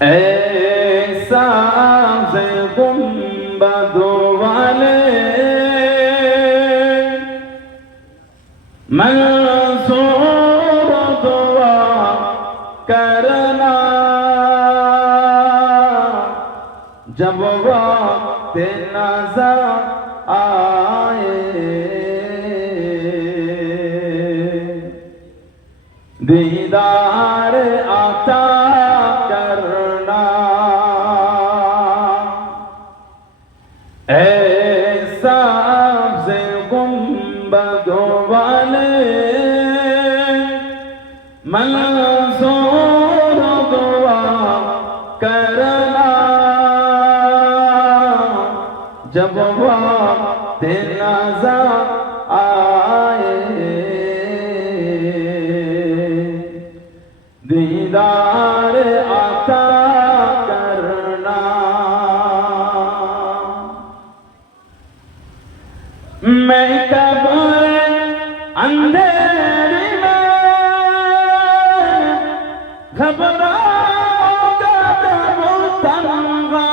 ایسا گنبد والے منصور دعا کرنا جب وقت نظر آئے دیدار عطا کرنا ایسا گنبد والے منصور دعا کرنا جب وقت نظر آئے دیدار عطا کرنا میں قبر اندھیری میں گھبراؤں گا جب تنہا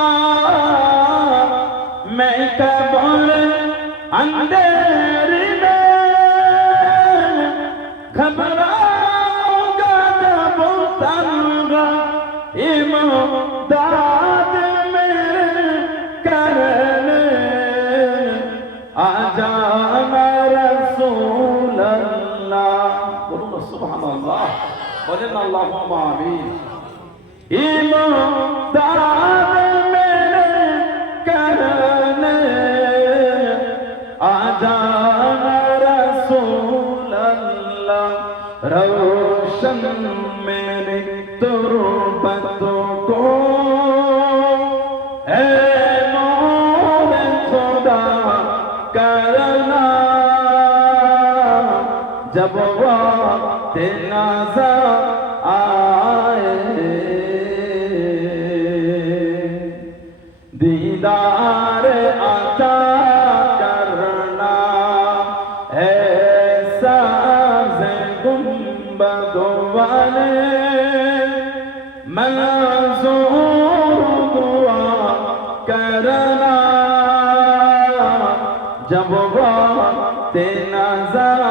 میں قبر اندھیری میں گھبراؤں گا جب تنہا امداد میرے کرنے آ جانا رسول اللہ بولو سبحان اللہ بولنا اللہم آمین امداد میرے کرنے آ جانا رسول اللہ روشن میری تربتوں کو اے نور خدا کرنا جب وقت نظر آئے دیدار عطا کرنا ایسا گنبد والے منصور دعا کرنا جب وقت نظر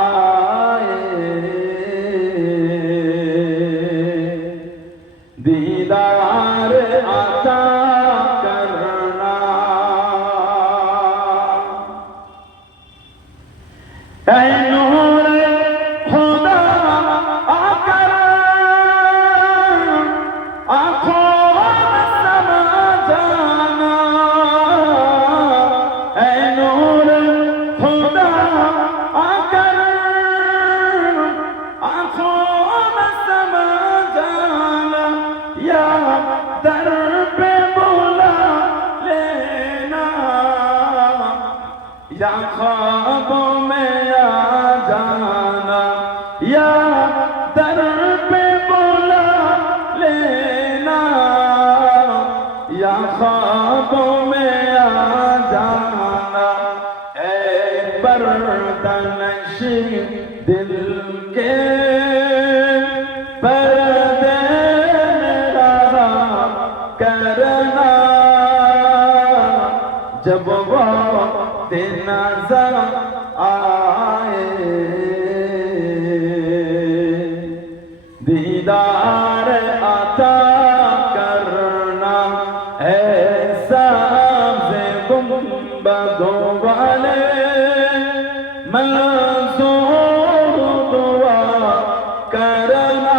آئے دیدار عطا کرنا اے نور خدا آ کر آنکھوں میں سما جانا اے نور خدا آ کر آنکھوں میں سما جانا یا در پہ بولا لینا یا خوابوں میں آ جانا یا در پہ بولا لینا یا خوابوں میں آ جانا اے پردنشی دل کے پردے میرا کرنا جب وقت نظر آئے دیدار عطا کرنا ایسا گنبد والے منصور دعا کرنا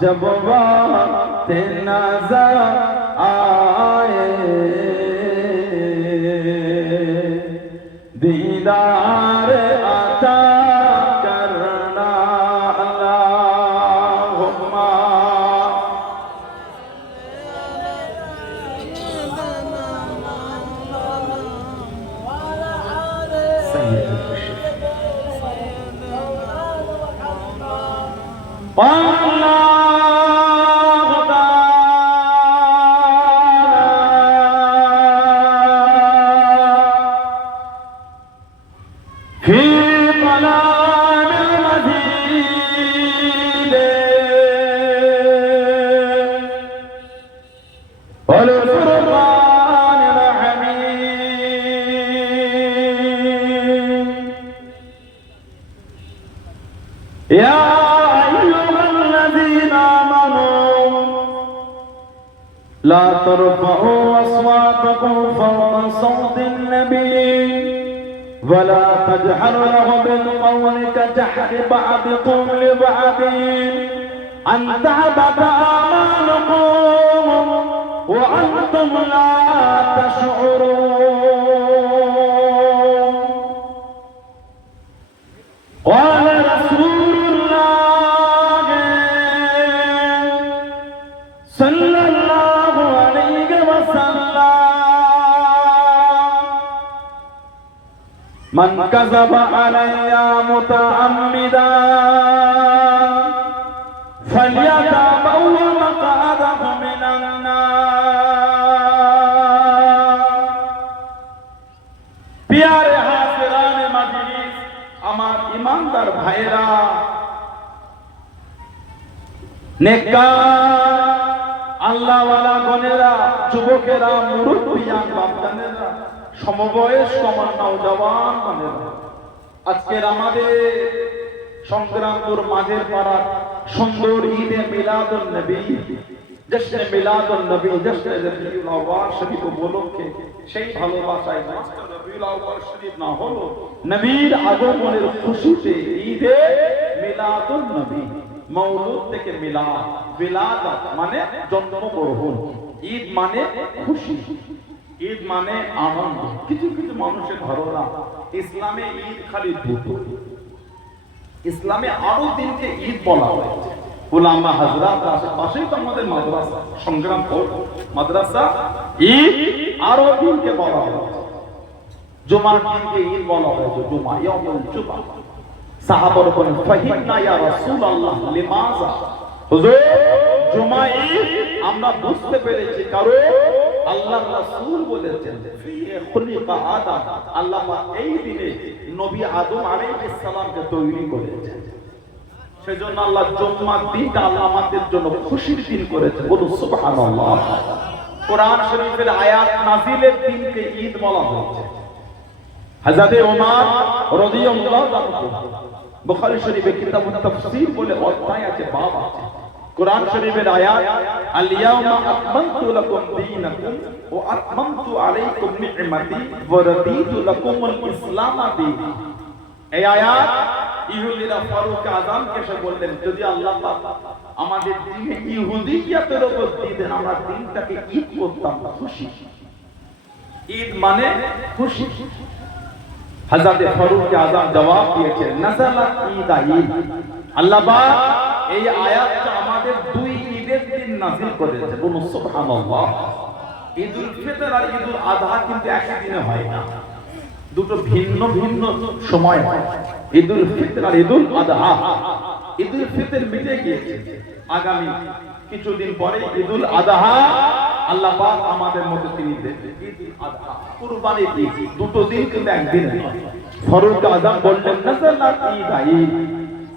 جب وقت نظر آئے دیدار عطا کرنا اللہم في ظلام المزيد ترفعوا أصواتكم فوق صوت النبي ولا تجهروا له بالقول كجهر بعضكم لبعض أن تهبط أعمالكم وأنتم لا تشعرون. قال رسول الله صلى الله عليه وسلم من كذب علي متعمدا فليتبوأ مقعده من النار. প্যারে হাজিরানে মাজলিস, আমার ইমানদার ভাইরা, নেককার আল্লাহওয়ালা গণেরা, যুবকেরা, মুরব্বিয়ান বাপজানেরা, সমবয়স সমান নওজওয়ান গণেরা, আজকের আমাদের সংগ্রামপুর মাঝের পাড়ার সুন্দর ঈদে মিলাদুন নবী, জশ্নে মিলাদুন নবী, জশ্নে রবিউল আউয়াল শরীফ উপলক্ষে সেই ভালোবাসায় রবিউল আউয়াল শরীফ না হলো নবীর আগমনের খুশিতে ঈদে মিলাদুন নবী, মওলুদ থেকে মিলাদ, বিলাদত মানে জন্মগ্রহণ, ঈদ মানে খুশি, ঈদ মানে আনন্দ। কিছু কিছু মানুষের ধারণা ইসলামে ঈদ খালি দুটো, ইসলামে আরো দিনকে ঈদ বলা হয়েছে। উলামা হযরত আশেপাশেই তো আমাদের মাদ্রাসা, সংগ্রামপুর মাদ্রাসা, ঈদ আরো দিনকে বলা হয়েছে। জুমার দিনকে ঈদ বলা হয়েছে, জুমা, ইয়াউমুল জুমা। সাহাবারা বলেন ফাহিমনা ইয়া রাসূলুল্লাহ লিমাযা, হুজুর জুমা ঈদ আমরা বুঝতে পেরেছি, কারণ আল্লাহর রাসূল বলেছেন ফি খুলিকা আদম, আল্লাহ পাক এই দিনে নবী আদম আলাইহিস সালামকে তৈরি করেছেন। সেজন্য আল্লাহ জুমার দিনটা আল্লাহ আমাদের জন্য খুশির দিন করেছেন। বলুন সুবহানাল্লাহ। কোরআন শরীফের আয়াত নাজিলের দিনকে ঈদ বলা হয়েছে। হযরত ওমর রাদিয়াল্লাহু আনহু বুখারী শরীফে কিতাবুত তাফসীর বলে অধ্যায় আছে, বাব আছে। কোরআন শরীফের আয়াত আল ইয়াউমা আকমালতু লাকুম দীনাকুম ওয়া আতমামতু আলাইকুম নি'মাতি ওয়া রাদিতু লাকুমুল ইসলাম দীনা। এই আয়াত ইহুদিরা ফারুক আযমকে এসে বললেন, যদি আল্লাহ পাক আমাদের দিনে ইহুদিয়াতের উপর দিতেন, আমরা দিনটাকে ঈদ করতাম, খুশি। ঈদ মানে খুশি। হযরত ফারুক আযম জবাব দিয়েছেন, নাযালাত ঈদ ঈদ, আল্লাহ পাক এই আয়াতটা আমাদের দুই ঈদের দিন নাযিল করেছে। বলুন সুবহানাল্লাহ। ঈদুল ফিতর আর ঈদুল আযহা কিন্তু একই দিনে হয় না, দুটো ভিন্ন ভিন্ন সময় হয়। ঈদুল ফিতর আর ঈদুল আযহা, ঈদুল ফিতর মিটে গিয়েছে, আগামী কিছুদিন পরে ঈদুল আযহা আল্লাহ পাক আমাদের মধ্যে তিনি দেবেন। ঈদুল আযহা কুরবানির ঈদ, দুটো দিন কিন্তু একদিন হয়। ফারুক আযম বললেন, নাযালাত ঈদ ঈদ,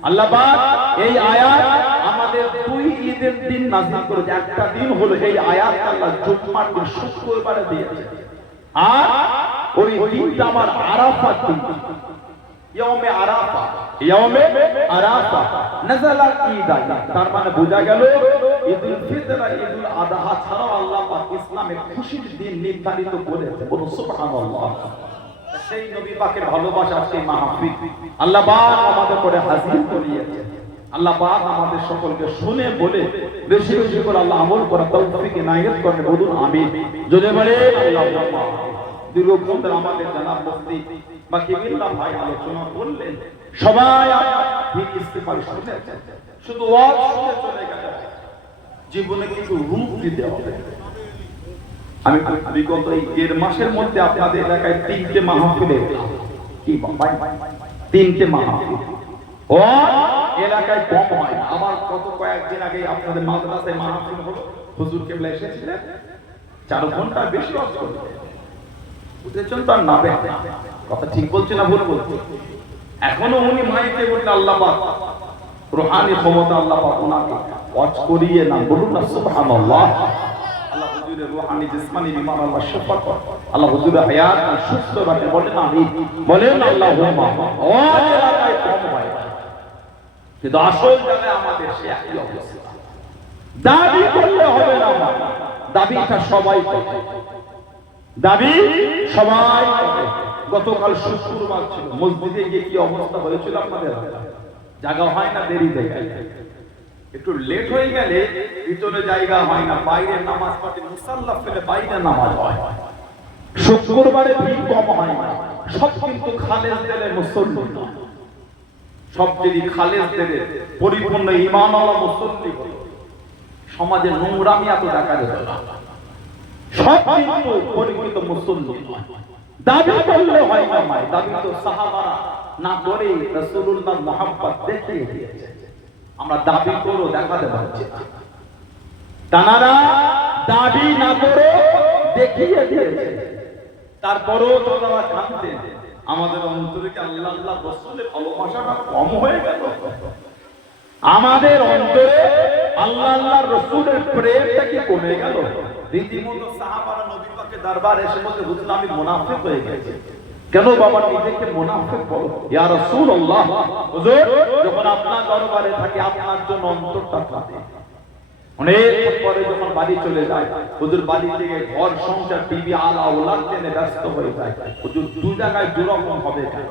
আল্লাহ পাক এই আয়াত আমাদের দুই ঈদের দিন নাযিল করেছে। একটা দিন হলো এই আয়াত আল্লাহ জুমার দিন শুক্রবারে দিয়েছে, আর ওই দিনটা আমার আরাফাত দিন, ইয়াউমে আরাফা, ইয়াউমে আরাফা নাযালাত ঈদ ঈদ। তার মানে বোঝা গেল ঈদুল ফিতর আর ঈদুল আযহা ছাড়াও আল্লাহ পাক ইসলামে খুশির দিন নির্ধারিত করেছে। বলুন সুবহানাল্লাহ। সেই নবী পাকের ভালোবাসা, সেই মাহফিল আল্লাহ পাক আমাদের করে হাজির করিয়েছে। আল্লাহ পাক আমাদের সকলকে শুনে বলে বেশি বেশি করে আল্লাহ আমল করার তৌফিক ইনায়াত করেন। বলুন আমিন। যদি বলে আল্লাহুম্মা। দীর্ঘক্ষণ ধরে আমাদের জানাব মুফতি বা কিবরিল্লাহ ভাই আলোচনা করলেন, সবাই ঠিক ইস্তেফার শুনেছেন, শুধু ওয়াজ শুনে চলে গেল, জীবনে কিছু রূপ দিতে হবে। আমি বিগত এই 1.5 মাসের মধ্যে আপনাদের এলাকায় 3টে মাহফিলে, কি ভাই 3টে মাহফিল ও এলাকায় কম হয়। আমার কয়েকদিন আগে আপনাদের মাদ্রাসায় মাহফিল হলো, হুজুর কেবলা এসেছিলেন, 4 ঘন্টা বেশি ওয়াজ করলেন। বুঝেছেন তার নামে কথা ঠিক বলছে না ভুল বলছে? এখনো উনি মাইকে বলতে আল্লাহ পাক রূহানি ক্ষমতা আল্লাহ পাক ওনাকে ওয়াজ করিয়ে না। বলুন না সুবহানাল্লাহ। আল্লাহ হুজুরের রূহানি জিসমানি বিমার আল্লাহ শিফা কর, আল্লাহ হুজুরের হায়াত সুস্থ রাখে। বলেন আমিন, বলেন আল্লাহুম্মা। ওয়াজ এলাকায় কম হয়, কিন্তু আসল জায়গায় আমাদের সেই একই অবস্থা। দাবি করলে হবে না, দাবিটা সবাই করে, দাবি সবাই করে। গতকাল শুক্রবার ছিল, মসজিদে গিয়ে কি অবস্থা হয়েছিল আপনাদের? জায়গা হয় না, দেরি দেখায়, একটু লেট হয়ে গেলে ভিতরে জায়গা হয় না, বাইরে নামাজ পড়ে, মুসাল্লা ফেলে বাইরে নামাজ হয়। শুক্রবারে ভিড় কম হয় না, সব কিন্তু খালেস দিলে মুসল্লি না, সব যদি খালেস দিলে পরিপূর্ণ ঈমানওয়ালা মুসল্লি হতো, সমাজে নোংরামি এত দেখা যেত না। সব কিন্তু পরিপূর্ণ মুসল্লি নয়। দাবি করলে হয় না, মাই দাবি তো সাহাবারা না করে রাসূলুল্লাহর মহব্বত দেখিয়ে দিয়েছে। আমরা দাবি করো দেখাতে পারছি না, তানারা দাবি না করে দেখিয়ে দিয়েছে। তারপরেও তারা কাঁদতেন। আমাদের অন্তরে কি আল্লাহ আল্লাহ রাসূলের ভালোবাসাটা কম হয়ে গেল? আমাদের অন্তরে আল্লাহ আল্লাহ রাসূলের প্রেমটা কি কমে গেল? রীতিমতো সাহাবারা নবী পাকের দরবারে এসে বলতে, হুজুর আমি মুনাফিক হয়ে গেছি। কেন বাবা নিজেকে মুনাফিক বলো? ইয়া রাসূলুল্লাহ, হুজুর যখন আপনার দরবারে থাকি আপনার জন্য অন্তরটা কাঁদে। অনেক পরে যখন বাড়ি চলে যায়, হুজুর বাড়ি থেকে ঘর সংসার বিবি আল আওলাদ নিয়ে ব্যস্ত হয়ে যায়। হুজুর দুই জায়গায় দুরকম হবে কেন?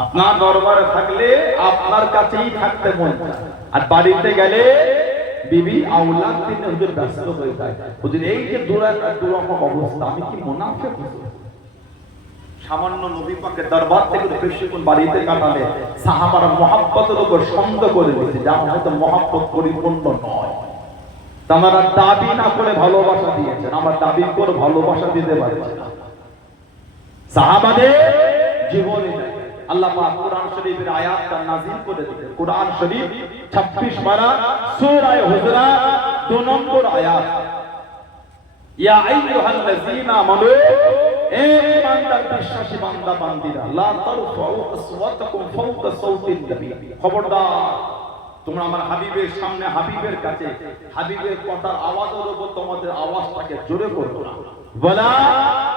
আপনার দরবারে থাকলে আপনার কাছেই থাকতে মন চায়, আর বাড়িতে গেলে বিবি আওলাদ নিয়ে হুজুর ব্যস্ত হয়ে যায়। হুজুর এই যে দুরকম অবস্থা, আমি কি মুনাফিক? সামান্য নবী পাকের দরবার থেকে বেশিক্ষণ বাড়িতে কাটালে সাহাবারা মহব্বতের উপর সন্দেহ করে দিয়েছে, যা হয়তো মহব্বত পরিপূর্ণ নয়। তারা দাবি না করে ভালোবাসা দিয়েছেন, আমরা দাবি করে ভালোবাসা দিতে পারছি না। সাহাবাদের জীবনে আল্লাহ পাক কোরআন শরীফের আয়াতটা নাযিল করে দিলেন। কোরআন শরীফ 26 পারা সূরা হুজুরাত 2 নম্বর আয়াত, ইয়া আইয়ুহাল্লাযীনা আমানু, হে ঈমানদার বিশ্বাসী বান্দা বান্দীরা, লা তারফাউ আসওয়াতাকুম ফাওকা সাওতিন নবী, খবরদার তোমরা আমার হাবিবের সামনে, হাবিবের কাছে, হাবিবের কথার আওয়াজের উপর তোমাদের আওয়াজটাকে জোরে করো না। ওয়ালা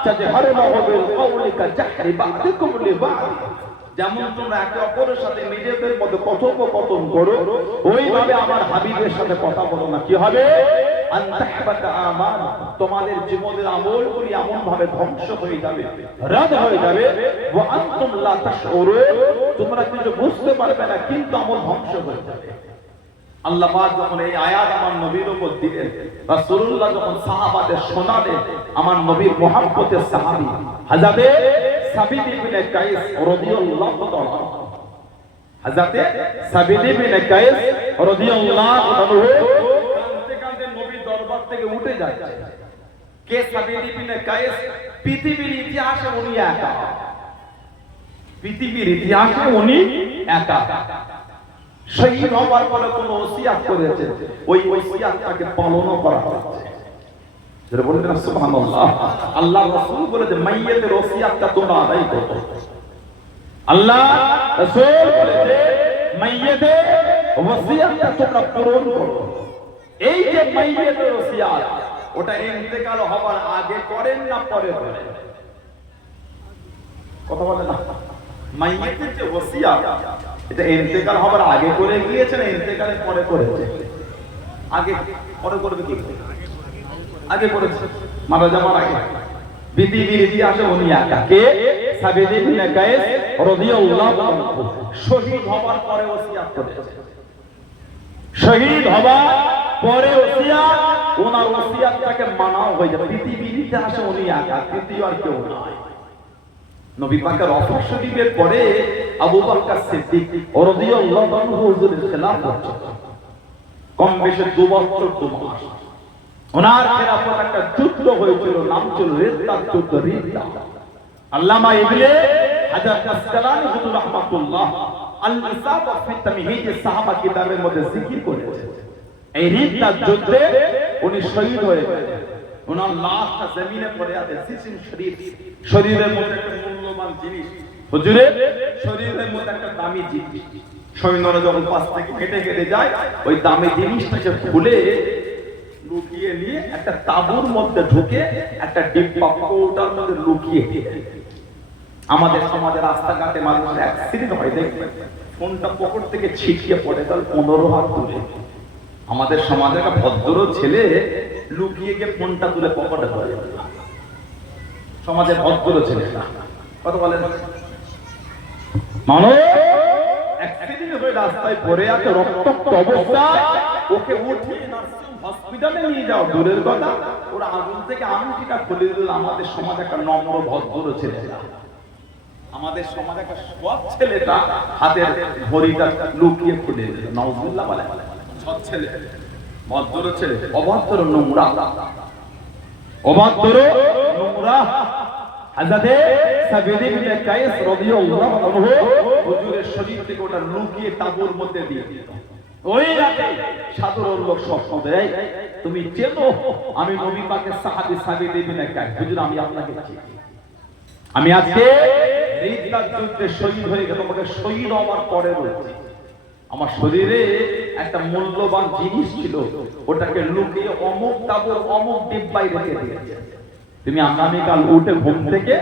তাজহারু লাহু বিল কওলি কাজাহরি বা'দিকুম লিবা'দ, যেমন তোমরা একে অপরের সাথে নিজেদের মধ্যে কথোপকথন করো, ওইভাবে আমার হাবিবের সাথে কথা বলো না। কি হবে? আনতাহবাতা আমাল, তোমাদের জীবনের আমলগুলি এমন ভাবে ধ্বংস হয়ে যাবে, রাদ হয়ে যাবে। ওয়া আনতুম লা তাশউরুন, তোমরা কিছু বুঝতে পারবে না, কিন্তু আমল ধ্বংস হয়ে যাবে। আল্লাহ পাক যখন এই আয়াত আমার নবীর উপর দিলেন, রাসূলুল্লাহ যখন সাহাবাদের শোনালেন, আমার নবীর মুহাব্বতের সাহাবী হযরতে সাবিত ইবনে কায়েস রাদিয়াল্লাহু তাআলা, হযরতে সাবিত ইবনে কায়েস রাদিয়াল্লাহু তাআলা কাঁদতে কাঁদতে নবীর দরবার থেকে উঠে যাচ্ছে। কে সাবিত ইবনে কায়েস? পৃথিবীর ইতিহাসে উনি একা, পৃথিবীর ইতিহাসে উনি একা। শহীদ হওয়ার পরে কোন ওসিয়াত করেছে, ওই ওসিয়াতটাকে পালন করা হচ্ছে। যারা বলতেন সুবহানাল্লাহ, আল্লাহ রাসূল বলেছে মাইয়িতের ওসিয়াতটা তোমরা আদায় করো। আল্লাহ রাসূল বলেছে মাইয়িতের ওসিয়াতটা তোমরা পূরণ করো। এই যে মাইয়িতের ওসিয়াত, ওটা ইন্তেকাল হওয়ার আগে করেন না পরে করেন? কথা বলেন না। মাইয়িতের যে ওসিয়াত, এটা ইন্তেকাল হওয়ার আগে করে গিয়েছেন, ইন্তেকালের পরে করেছে? আগে পরে করবে কি? আগে করেছে, মারা যাওয়ার আগে। পৃথিবীর ইতিহাসে উনি একা। কে? সাবিত ইবনে কায়েস রাদিয়াল্লাহু আনহু শহীদ হওয়ার পরে ওসিয়াত করেছে। শহীদ হওয়ার পরে ওসিয়াত, ওনার ওসিয়াতটাকে মানাও হয়ে যায়। পৃথিবীর ইতিহাসে উনি একা, তৃতীয় আর কেউ নাই। নবী পাকের ওফাত শরীফের পরে আবু বকর সিদ্দিক রাদিয়াল্লাহু আনহু হুজুরের খেলাফত করতেন, কম বেশি 2 বছর 2 মাস। ওনার খেলাফত একটা যুদ্ধ হয়েছিল, নাম ছিল রিদ্দাত যুদ্ধ। রিদ্দা আল্লামা ইবনে হাজার আসকালানী হুজুর রাহমাতুল্লাহ আল ইসাবা ফি তামহিদ সাহাবা কিতাবের মধ্যে জিকির করেছে। এই রিদ্দাত যুদ্ধে উনি শহীদ হয়ে গেলেন। ওনার লাশটা জমিনে পড়ে আছে। সিসিম শরীফ, শরীরের মধ্যে একটা মূল্যবান জিনিস, হুজুরের শরীরের মধ্যে একটা দামি জিনিস, সৈন্যরা যখন পাশ থেকে কেটে কেটে যায়, ওই দামি জিনিসটাকে খুলে লুকিয়ে নিয়ে একটা তাঁবুর মধ্যে ঢুকে একটা ডিব্বা কৌটার মধ্যে লুকিয়ে দিয়ে। আমাদের সমাজে রাস্তাঘাটে মানুষের অ্যাক্সিডেন্ট হয়, দেখবেন ফোনটা পকেট থেকে ছিটকে পড়ে গেল 15 হাত দূরে। আমাদের সমাজে একটা ভদ্র ছেলে লুকিয়ে গিয়ে ফোনটা তুলে পকেটে পড়ে যাবে। সমাজের ভদ্র ছেলেটা কত বলেন, মানুষ অ্যাক্সিডেন্ট হয়ে রাস্তায় পড়ে আছে রক্তাক্ত অবস্থায়, ওকে উঠিয়ে নার্সিং হসপিটালে নিয়ে যাও দূরের কথা, ওরা আগুন থেকে আঙুলটা খুলে দিল। আমাদের সমাজে একটা নম্র ভদ্র ছেলেটা, আমাদের সমাজে একটা সৎ ছেলেটা হাতের ঘড়িটা লুকিয়ে খুলে দিল। নাউজুবিল্লাহ বলে সৎ ছেলে, ভদ্র ছেলে, অভদ্র নোংরা, অভদ্র নোংরা। হযরত সাবিদ ইবনে কায়েস রাদিয়াল্লাহু আনহু হুজুরের শরীর থেকে ওটা লুকিয়ে তাঁবুর মধ্যে দিয়ে দিল। ওই রাতে সাধারণ লোক স্বপ্ন দেয়, তুমি চেনো আমি নবী পাকের সাহাবী সাবিদ ইবনে কায়েস, হুজুর আমি আপনাকে চিনি, আমি আজকে রিদ্দার যুদ্ধে শহীদ হয়ে গেলাম, আমাকে শহীদ হওয়ার পরে বলছি আমার শরীরে একটা মূল্যবান জিনিস ছিল, ওটাকে লুকিয়ে অমুক তাঁবুর অমুক ডিব্বায় রেখে দিয়েছে। তুমি আগামীকাল উঠে ঘুম থেকে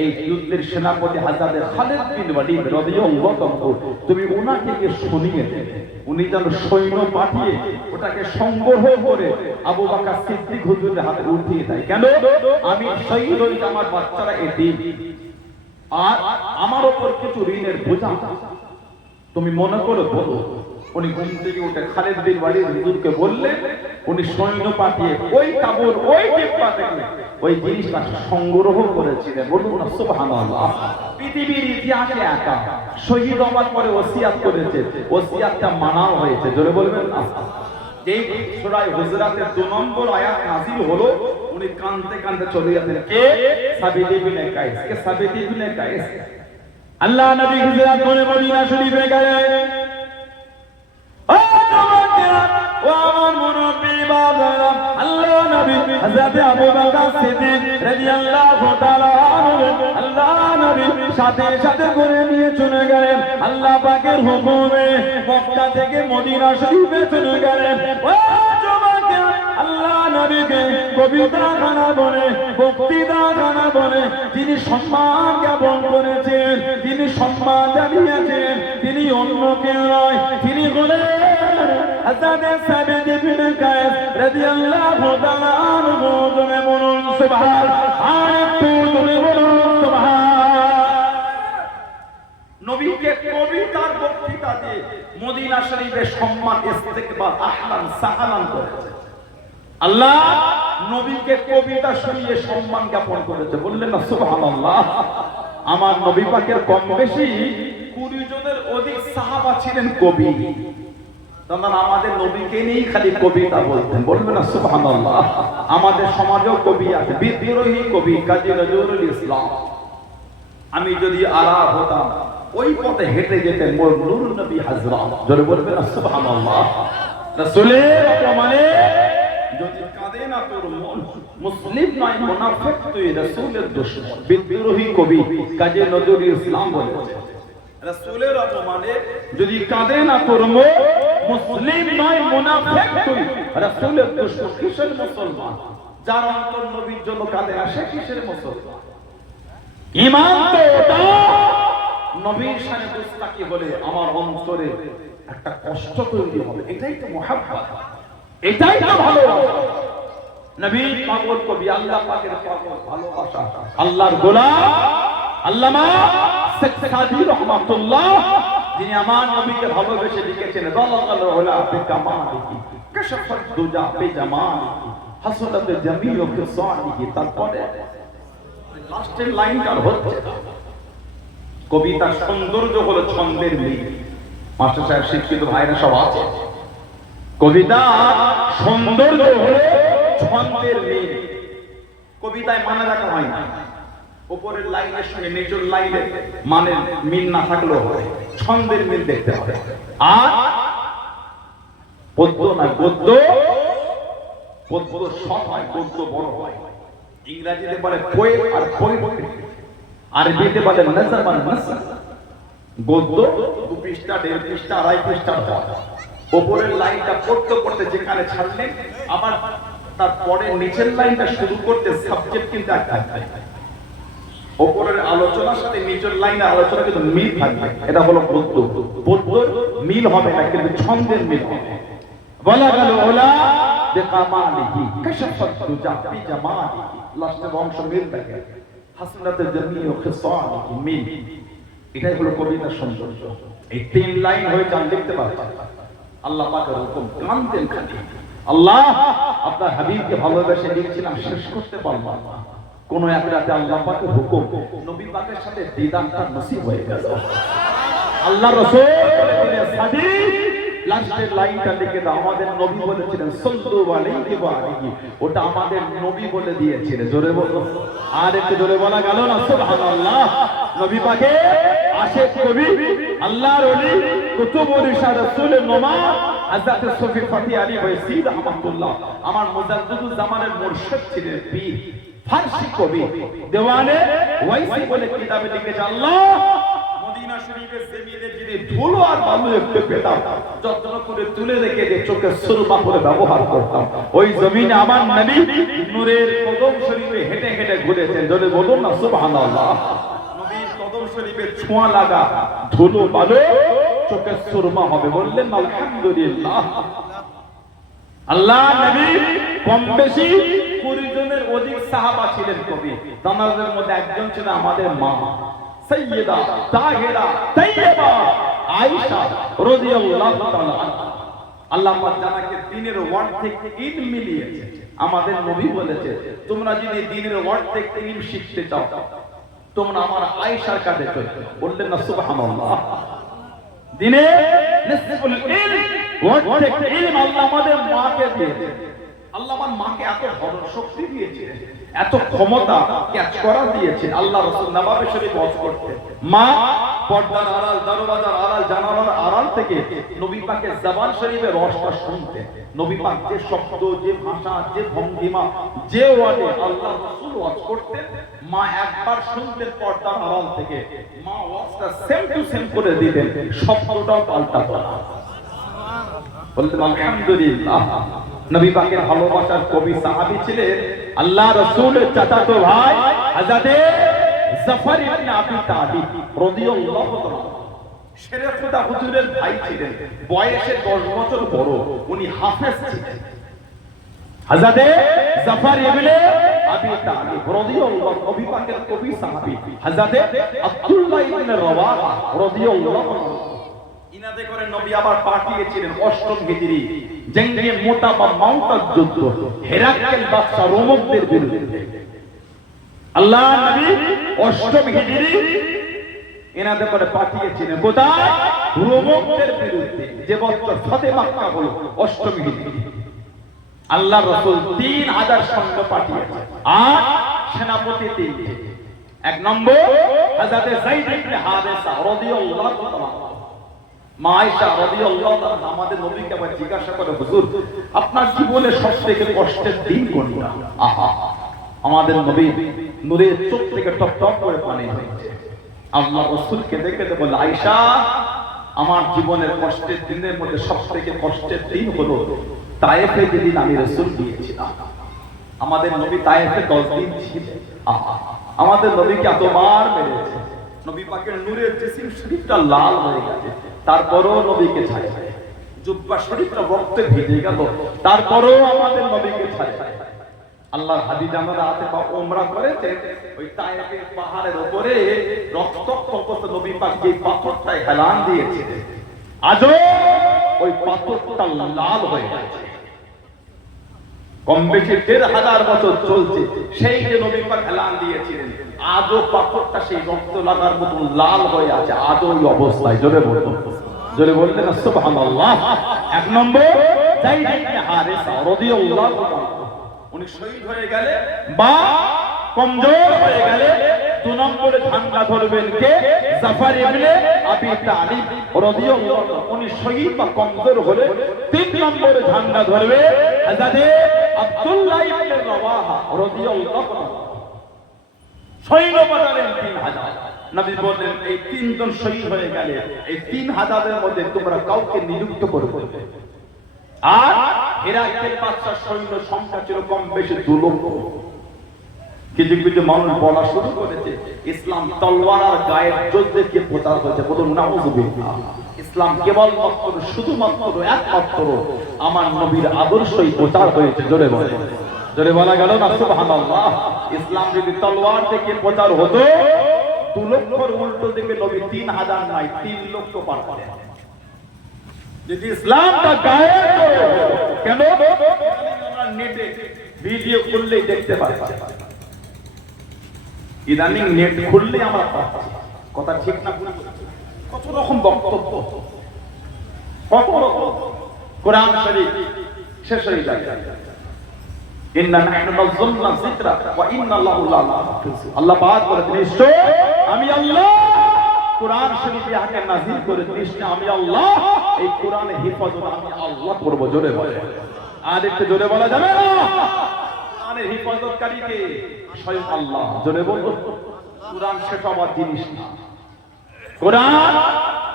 এই যুদ্ধের সেনাপতি হযরত খালিদ বিন ওয়ালিদ রাদিয়াল্লাহু আনহু তুমি ওনাকে গিয়ে শুনিয়ে দেবে, উনি যেন সৈন্য পাঠিয়ে ওটাকে সংগ্রহ করে আবু বকর সিদ্দিক হুজুরের হাতে উঠিয়ে দেয়। কেন? আমি শহীদ হই, আমার বাচ্চারা এতিম, আর আমার উপর কিছু ঋণের বোঝা, তুমি মনে করো বলো। উনি ঘুম থেকে উঠে খালিদ বিন ওয়ালিদ হুজুরকে বললেন, উনি সৈন্য পাঠিয়ে ওই তাঁবুর ওই ডিব্বা থেকে ওই জিনিসটা সংগ্রহ করেছিলেন। বলুন না সুবহানাল্লাহ। পৃথিবীর ইতিহাসে একা শহীদ হওয়ার পরে ওসিয়াত করেছে, ওসিয়াতটা মানাও হয়েছে, জোরে বলবেন না। যেই সূরা হুজুরাতের 2 নম্বর আয়াত নাযিল হলো, উনি কাঁদতে কাঁদতে চলে গেলেন। কে? সাবিদ ইবনে কায়েস। কে সাবিদ ইবনে কায়েস? আল্লাহ নবী হিজরত করে মদিনা শরীফে গেলেন। আল্লাহ নবী হযরত আবু বকর সিদ্দিক রাদিয়াল্লাহু তাআলা আনহু আল্লাহ নবী সাথে সাথে করে নিয়ে চলে গেলেন। আল্লাহ পাকের হুকুমে মক্কা থেকে মদিনা শরীফে চলে গেলেন। আল্লাহ নবীকে কবিতা গানা বলে, বক্তৃতা গানা বলে তিনি সম্মান জ্ঞাপন করেছেন, তিনি সম্মান জানিয়েছেন। তিনি অন্য কেউ নয়, তিনি হলেন হযরত সাবিদ ইবনে কায়েস রাদিয়াল্লাহু তাআলা আনহু। তুমি বলুন সুবহানাল্লাহ, আর তুমি বলুন সুবহানাল্লাহ। নবীকে কবিতার বক্তৃতা দিয়ে মদিনা শরীফের সম্মান ইস্তেকবাল আহলান সাহালান করেছে। আল্লাহ নবীকে কবিতা শুনিয়ে সম্মান জ্ঞাপন করেছে, বললেন না সুবহানাল্লাহ। আমার নবী পাকের কম বেশি 20 জনের অধিক সাহাবা ছিলেন কবি। আমাদের নবীকে নিয়েই খালি কবিতা বলতেন, বলবেন না সুবহানাল্লাহ। আমাদের সমাজেও কবি আছে, বিদ্রোহী কবি কাজী নজরুল ইসলাম। আমি যদি আরাম হতাম ওই পথে হেঁটে যেতেন মোর নূর নবী হযরত, জোরে বলবেন না সুবহানাল্লাহ। রাসূলের প্রমাণে যদি কাঁদে না তোর মন, মুসলিম নয় মুনাফিক তুই রাসূলের দুশমন। বিদ্রোহী কবি কাজী নজরুল ইসলাম বলেছেন, রাসূলের অপমানে যদি কাঁদে না তোর মন, মুসলিম নয় মুনাফিক তুই রাসূলের দুশমন। কিসের মুসলমান? যার অন্তর নবীর জন্য কাঁদে না, সে কিসের মুসলমান? ঈমান তো ওটা নবীর শানে দুস্তাকি হলে আমার অন্তরে একটা কষ্ট তৈরি হবে, এটাই তো মুহাব্বত, এটাই তো ভালোবাসা। নবী পাগল কবি, আল্লাহ পাকের পাগল ভালোবাসা। আল্লাহর গোলাম আল্লামা শেখ সাদী রহমাতুল্লাহ, যিনি আমার নবীকে ভালোবেসে লিখেছেন, দালাল উলা বিকামালিহি কাশাফাত দুজা বিজামালিহি হাসানাত জামিল ফিসালিহি। তারপরে লাস্টের লাইনটা হচ্ছে কবিতার সৌন্দর্য হলো ছন্দের মিল। মাস্টার সাহেব, শিক্ষিত ভাইরা সব আছে, কবিতা সৌন্দর্য হলো ছন্দের মিল। কবিতায় মানে রাখা হয় না, উপরের লাইনের সঙ্গে নিচের লাইনের মানে মিল না থাকলেও হয়, ছন্দের মিল দেখতে হবে। আর পদ্য না গদ্য, পদ্য শর্ট হয়, গদ্য বড় হয়। ইংরেজিতে বলে পোয়েম আর পোয়েট্রি, আরবিতে বলে নজর বা নসর। গদ্য 2 পৃষ্ঠা, 1.5 পৃষ্ঠা, 2.5 পৃষ্ঠা হয়। উপরের লাইনটা পড়তে পড়তে যেখানে ছাড়লেন, আবার তারপরে নিচের লাইনটা শুরু করতে সাবজেক্ট কিন্তু এক থাকবে। উপরের আলোচনার সাথে নিচের লাইনের আলোচনা কিন্তু মিল থাকবে, এটা হলো গদ্য। গদ্য মিল হবে না, কিন্তু ছন্দের মিল হবে। বালাগাল উলা বিকামালিহি কাশাফাত দুজা বিজামালিহি। লাস্টের অংশ মিল থাকে, হাসনাত জামিউ খিসালিহি মিল। এটাই হলো কবিতার সৌন্দর্য। এই তিন লাইন হয়ে যান লিখতে পারছেন, আল্লাহ পাকের হুকুম কানতেন খালি। আল্লাহ আপনার হাবিবকে ভালোবেসে লিখছিলাম, শেষ করতে পারলাম না। কোন এক রাতে আল্লাহ পাকের হুকুম, নবী পাকের সাথে দিদারটা নসিব হয়ে গেল। আল্লাহ রাসূল বলেছিলেন সাদিক লাস্টের লাইনটা লিখে দাও। আমাদের নবী বলেছিলেন সাল্লাল্লাহু আলাইহি ওয়া আলিহি, ওটা আমাদের নবী বলে দিয়েছিলেন। জোরে বলো, আর একটু জোরে বলা গেল না? সুবহানাল্লাহ। নবী পাকে আশিক কবি, আল্লাহর ওলি, কুতুবুর ইরশাদ রাসূলের নোমা হযরত সুফি ফতি আলী ওয়াইসিদ রহমাতুল্লাহ, আমার মুজাদ্দিদুল জামানের মুর্শিদ ছিলেন, পীর, ফারসি কবি দেওয়ানে ওয়াইসি বলে কিতাবে লিখেছে, আল্লাহ মদিনা শরীফের জমিনে যদি ধুলো আর বালু একটু পেতাম, যত্ন করে তুলে রেখে দিয়ে চোখে সুরমা করে ব্যবহার করতাম। ওই জমিনে আমার নবী নূরের কদম শরীফে হেঁটে হেঁটে ঘুরেছেন। যদি বলুন না সুবহানাল্লাহ। নবীর কদম শরীফে ছোঁয়া লাগা ধুলো বালু চোখে সুরমা হবে। বললেন আলহামদুলিল্লাহ। আল্লাহ নবী কম বেশি 20 জনের অধিক সাহাবা ছিলেন কবি। তাদের মধ্যে একজন ছিল আমাদের মা সাইয়্যিদা তাহিরা তাইয়্যিবা আয়েশা রাদিয়াল্লাহু তাআলা। আল্লাহ পাক জানাকে দ্বীনের ওয়ার্ড থেকে ইলম মিলিয়েছে। আমাদের নবী বলেছে, তোমরা যদি দ্বীনের ওয়ার্ড থেকে ইলম শিখতে চাও, তোমরা আমার আয়েশার কাছে চলো। বললেন না সুবহানাল্লাহ। দ্বীনে নিসফুল ইলম, ওয়ার্ড থেকে ইলম আল্লাহ আমাদের মাকে দিয়েছে। আল্লাহ আমার মাকে এত বড় শক্তি দিয়েছে, এত ক্ষমতা ক্যাচ করা দিয়েছে। আল্লাহ রাসূল নবাবে শরীফ ওয়াজ করতেন, মা পর্দার আড়াল, দরওয়াজার আড়াল, জানালার আড়াল থেকে নবী পাকের জবান শরীফের রসটা শুনতেন। নবী পাক যে শব্দ, যে ভাষা, যে ভঙ্গিমা, যে ওয়াজে আল্লাহ রাসূল ওয়াজ করতেন, মা একবার শুনতেন পর্দার আড়াল থেকে, মা ওয়াজটা সেম টু সেম করে দিতেন, শব্দটাও পাল্টাতো না। বলতেন আলহামদুলিল্লাহ। নবী পাকের ভালোবাসার কবি সাহাবী ছিলেন আল্লাহ রাসূলের চাচাতো ভাই হযরত জাফর ইবনে আবি তালিব রাদিয়াল্লাহু তাআলা। শেরে খুদা হুজুরের ভাই ছিলেন, বয়সে 10 বছর বড়, উনি হাফেজ ছিলেন। হযরত জাফর ইবনে আবি তালিব রাদিয়াল্লাহু, নবী পাকের কবি সাহাবী হযরত আব্দুল্লাহ ইবনে রাওয়াহা রাদিয়াল্লাহু তাআলা। ইনাদে করে নবী আবার পাঠিয়েছিলেন 8ম হিজরি জঙ্গে মোতা বা মাউতার যুদ্ধ, হেরাক্কেল বাদশা রোমকদের বিরুদ্ধে। আল্লাহ নবী 8ম হিজরি ইনাদে করে পাঠিয়েছিলেন কোথায়? রোমকদের বিরুদ্ধে, যে বছর ফতে মক্কা হলো 8ম হিজরি। আল্লাহ রাসূল 3000 সৈন্য পাঠিয়েছেন, আর সেনাপতি 3। 1 নম্বর হযরত যায়েদ ইবনে হারেসা রাদিয়াল্লাহু তাআলা। মা আয়েশা রাদিয়াল্লাহু তাআলা আমাদের নবীকে আবার জিজ্ঞাসা করে, হুজুর আপনার জীবনে সবথেকে কষ্টের দিন কোনটা? আহা, আমাদের নবী নূরের চোখ থেকে টপ টপ করে পানি হচ্ছে। আল্লাহ রাসূলকে দেখে তো বলে, আয়েশা আমার জীবনের কষ্টের দিনের মধ্যে সবথেকে কষ্টের দিন হলো তায়েফে যেদিন আমি রাসূল গিয়েছিলাম। আমাদের নবী তায়েফে 10 দিন ছিলেন। আহা, আমাদের নবীকে এতবার মেরেছে, নবী পাকের নূরের জিসিম শরীফটা লাল হয়ে গেছে, তারপরও নবীকে ছাড়ে। জুব্বা শরীফটা রক্তে ভিজে গেল, তারপরও আমাদের নবীকে ছাড়ে। আল্লাহর হাবিব আমরা রাতে বা উমরা করেছে, ওই তায়েফের পাহাড়ের উপরে রক্তাক্ত অবস্থা নবী পাক যে পাথরটায় হেলান দিয়েছিলেন, আজও ওই পাথরটা লাল হয়ে গেছে। কম বেশি 1500 বছর চলছে, সেই যে নবী পাক হেলান দিয়েছিলেন, আজও পাথরটা সেই রক্ত লাগার মতো লাল হয়ে আছে, আজও ওই অবস্থায়। জোরে বলুন, জোরে বললেন সুবহানাল্লাহ। 1 নম্বর যায়েদ ইবনে হারেসা রাদিয়াল্লাহু তাআলা, উনি শহীদ হয়ে গেলে বা কমজোর হয়ে গেলে 2 নম্বরে ঝান্ডা ধরবেন কে? জাফর ইবনে আবি তালিব রাদিয়াল্লাহু তাআলা। উনি শহীদ বা কমজোর হলে 3 নম্বরে ঝান্ডা ধরবে হযরত আব্দুল্লাহ ইবনে রাওয়াহা রাদিয়াল্লাহু তাআলা। সৈন্য বাঁচালেন 3000। নবী বললেন, এই 3 জন শহীদ হয়ে গেলে এই 3000 এর মধ্যে তোমরা কাউকে নিযুক্ত করবে। আর হেরাক্কেল বাদশার সৈন্য সংখ্যা ছিল কম বেশি 2 লক্ষ। কিছু কিছু মানুষ বলা শুরু করেছে ইসলাম তলোয়ার আর গায়ের যুদ্ধে কি প্রচার হয়েছে। বলুন নাউযুবিল্লাহ। ইসলাম কেবলমাত্র শুধুমাত্র একমাত্র আমার নবীর আদর্শই প্রচার হয়েছে। জোরে বলে, জোরে বলা গেল না সুবহানাল্লাহ। ইসলাম যদি তলোয়ার থেকে প্রচার হতো, 2 লক্ষর উল্টো দিকে নবী 3000 নাই 3 লক্ষ পার করে। যদি ইসলামটা গায়ে কেন আমরা নেটে ভিডিও খুললেই দেখতে পাচ্ছি, ইদানিং নেট খুললেই আমরা পাচ্ছি। কথা ঠিক না? কত রকম বক্তব্য, কত রকম। কোরআন শরীফ শেষ হয়ে যায়, ইন্না নাহনু নাযালনা যিকরা ওয়া ইন্না আল্লাহু লাহাফিজু। আল্লাহ পাক বলেন, নিশ্চয় আমি আল্লাহ কোরআন শরীফে আকে নাযিল করে, নিশ্চয় আমি আল্লাহ এই কোরআনের হিফাজত আমি আল্লাহ করব। জোরে বলে, আর একটু জোরে বলা যাবে না? কোরআনের হিফাজতকারী কে? স্বয়ং আল্লাহ। জোরে বলো। কোরআন শেষ হওয়ার জিনিস না, কোরআন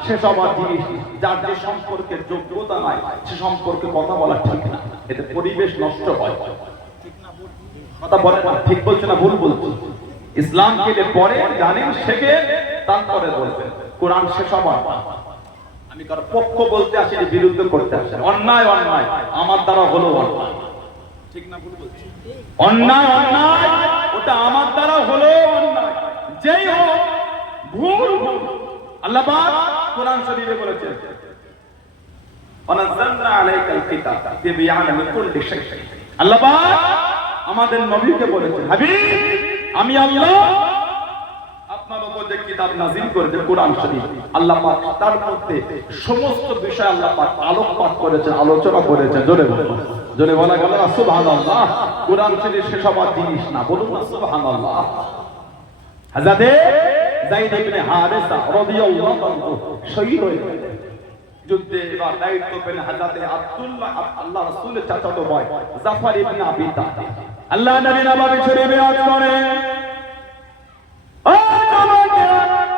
শেষ হওয়ার জিনিস। যার যে সম্পর্কে যোগ্যতা নাই সে সম্পর্কে কথা বলা ঠিক না, এতে পরিবেশ নষ্ট হয়। কথা বলে না, ঠিক বলছে না ভুল বলছে? ইসলাম কে পরে জানেন, শেখে, তারপরে বলবেন। কোরআন শেষ হওয়ার, আমি কারো পক্ষ বলতে আসি, বিরুদ্ধে করতে আসি। অন্যায় অন্যায় আমার দ্বারা হলো অন্যায়, ঠিক না ভুল বলছি? অন্যায় অন্যায়, ওটা আমার দ্বারা হলো অন্যায়, যেই হোক ভুল ভুল। আল্লাহ পাক কোরআন শরীফে বলেছেন, ওয়ানাযালনা আলাইকাল কিতাব তিবয়ানা লিকুল্লি শাই। আল্লাহ পাক আমাদের নবীকে বলেছেন, হাবিব আমি আল্লাহ আপনার উপর যে কিতাব নাযিল করেছে কোরআন শরীফ, আল্লাহ পাক তার মধ্যে সমস্ত বিষয় আল্লাহ পাক আলোকপাত করেছেন, আলোচনা করেছেন। জোরে বলুন, জোরে বলা গেল না সুবহানাল্লাহ। কোরআন শরীফ শেষ হওয়ার জিনিস না, বলুন না সুবহানাল্লাহ। হযরত যায়েদ ইবনে হারেসা রাদিয়াল্লাহু আনহু শহীদ হয়ে গেলেন যুদ্ধে। এবার দায়িত্ব পেলেন হযরত আব্দুল্লাহ, আল্লাহ রাসূলের চাচাতো ভাই জাফর ইবনে আবি তালিব। আল্লাহ নবী নববী শরীফে আজ করে, ও জমাকে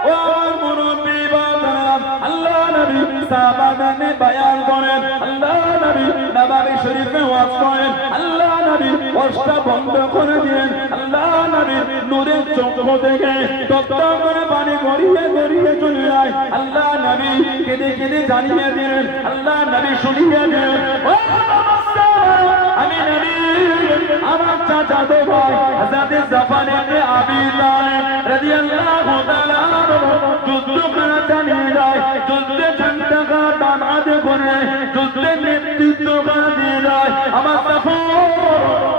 ও আমার মুরব্বি বাজার, আল্লাহ নবী সাহাবাগণে বয়ান করেন, আল্লাহ নবী নববী শরীফে ওয়াজ করেন, আল্লাহ নবী ওয়াজটা বন্ধ করে দিয়েন, আল্লাহ নবী নূরের চক্ষু থেকে টপটপ করে পানি গড়িয়ে গড়িয়ে চলে যায়। আল্লাহ নবী কেঁদে কেঁদে জানিয়ে দিলেন, আল্লাহ নবী শুনিয়ে দিলেন, ও আমি নবী আমার চাচাতো ভাই হযরত জাফর ইবনে আবি তালিব রাদিয়াল্লাহু তাআলা যুদ্ধ করা চালিয়ে যায়, যুদ্ধে ঝান্ডা কাটা বাঁধে করে যুদ্ধে নেতৃত্ব করা দিয়ে যায়। আমার জাফর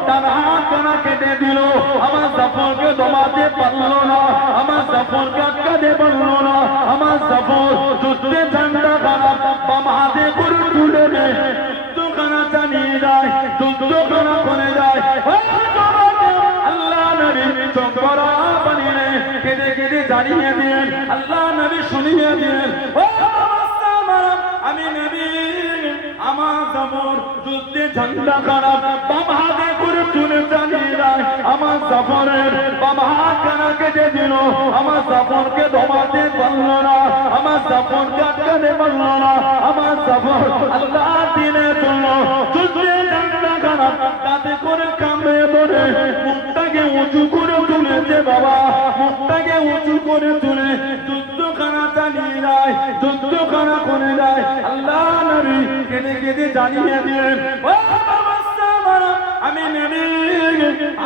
তার হাত কানা কেটে দিল, আমার জাফরকে দমাতে পারলো না, আমার জাফরকে আটকাতে পারলো না। আমার জাফর যুদ্ধে ঝান্ডা কাটা বাম হাতে করে তুলে নেয়, যুদ্ধখানা চালিয়ে যায়, যুদ্ধখানা করে যায়। আল্লাহ নবী চোখরা বানিয়ে কেঁদে কেঁদে জানিয়ে দিলেন, আল্লাহ নবী শুনিয়ে দিলেন, আমি নবী আমার জাফর যুদ্ধে ঝান্ডা খারাপ বাম হাতে করে তুলে চালিয়ে যায়। আমার জাফরের বাম হাত কানা কেটে দিল, আমার জাফরকে দমাতে পারলো না, আমার জাফরকে আটকাতে পারলো না। আমার জাফর আল্লাহ দিনের জন্য যুদ্ধে ঝান্ডা খারাপ তাতে করে কামড়ে ধরে মুখটাকে উঁচু করে তুলেছে বাবা, মুখটাকে উঁচু করে তুলে যুদ্ধখানা চালিয়ে যায়, যুদ্ধখানা করে যায়। আল্লাহ নবী কেঁদে কেঁদে জানিয়ে দিলেন, আমি নবী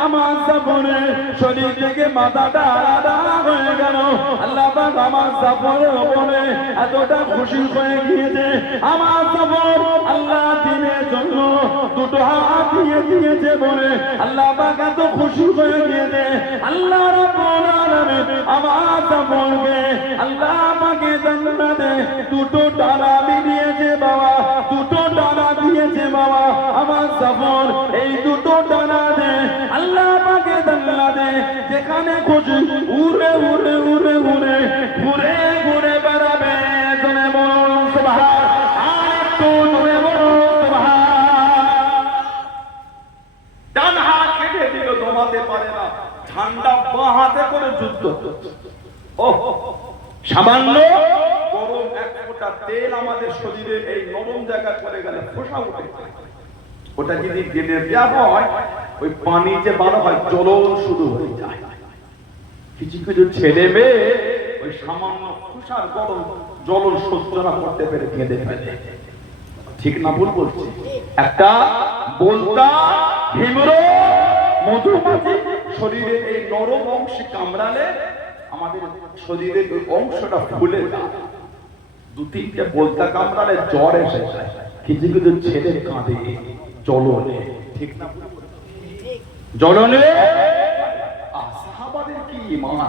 আমার জাফরের শরীর থেকে মাথাটা আলাদা হয়ে গেল। আল্লাহ পাক আমার জাফরের উপরে এতটা খুশি হয়ে গিয়েছে, আমার জাফর আল্লাহ দিনের জন্য দুটো হাত দিয়ে দিয়েছে বলে আল্লাহ পাক এত খুশি হয়ে গিয়েছে। আল্লাহ রাব্বুল আলামিন আমার জাফরকে আল্লাহ পাকে জান্নাতে দুটো ডালা দিয়েছে বাবা, দুটো ডালা দিয়েছে বাবা। আমার জাফর এই দুটো ডানা দে আল্লাহ পাকে জান্নাতে যেখানে খুশি উড়ে উড়ে উড়ে উড়ে ঘুরে ঘুরে বেড়াবে। জোরে বলুন সুবহান, আর একটু জোরে বলুন সুবহান। ডান হাত কেটে দিল, দমাতে পারে না, ঠান্ডা বাঁ হাতে করে যুদ্ধ। ও সামান্য গরম এক ফোঁটা তেল আমাদের শরীরে এই নরম জায়গা করে গেলে ফোসা উঠে, ওটা যদি জেনে দেওয়া হয় ওই পানি যে বার হয় জ্বলন শুরু হয়ে যায়। কিছু কিছু ছেলে মেয়ে ওই সামান্য তুষার গরম জ্বলন সহ্য না করতে পেরে কেঁদে ফেলে। ঠিক না ভুল বলছি? একটা বলতা হিমর মধুমাছি শরীরের এই নরম অংশে কামড়ালে আমাদের শরীরের ওই অংশটা ফুলে যায়। দু তিনটে বলতা কামড়ালে জ্বর এসে যায়, কিছু কিছু ছেলে কাঁদে জ্বলনে। ঠিক না? জ্বলনে সাহাবাদের কি ঈমান!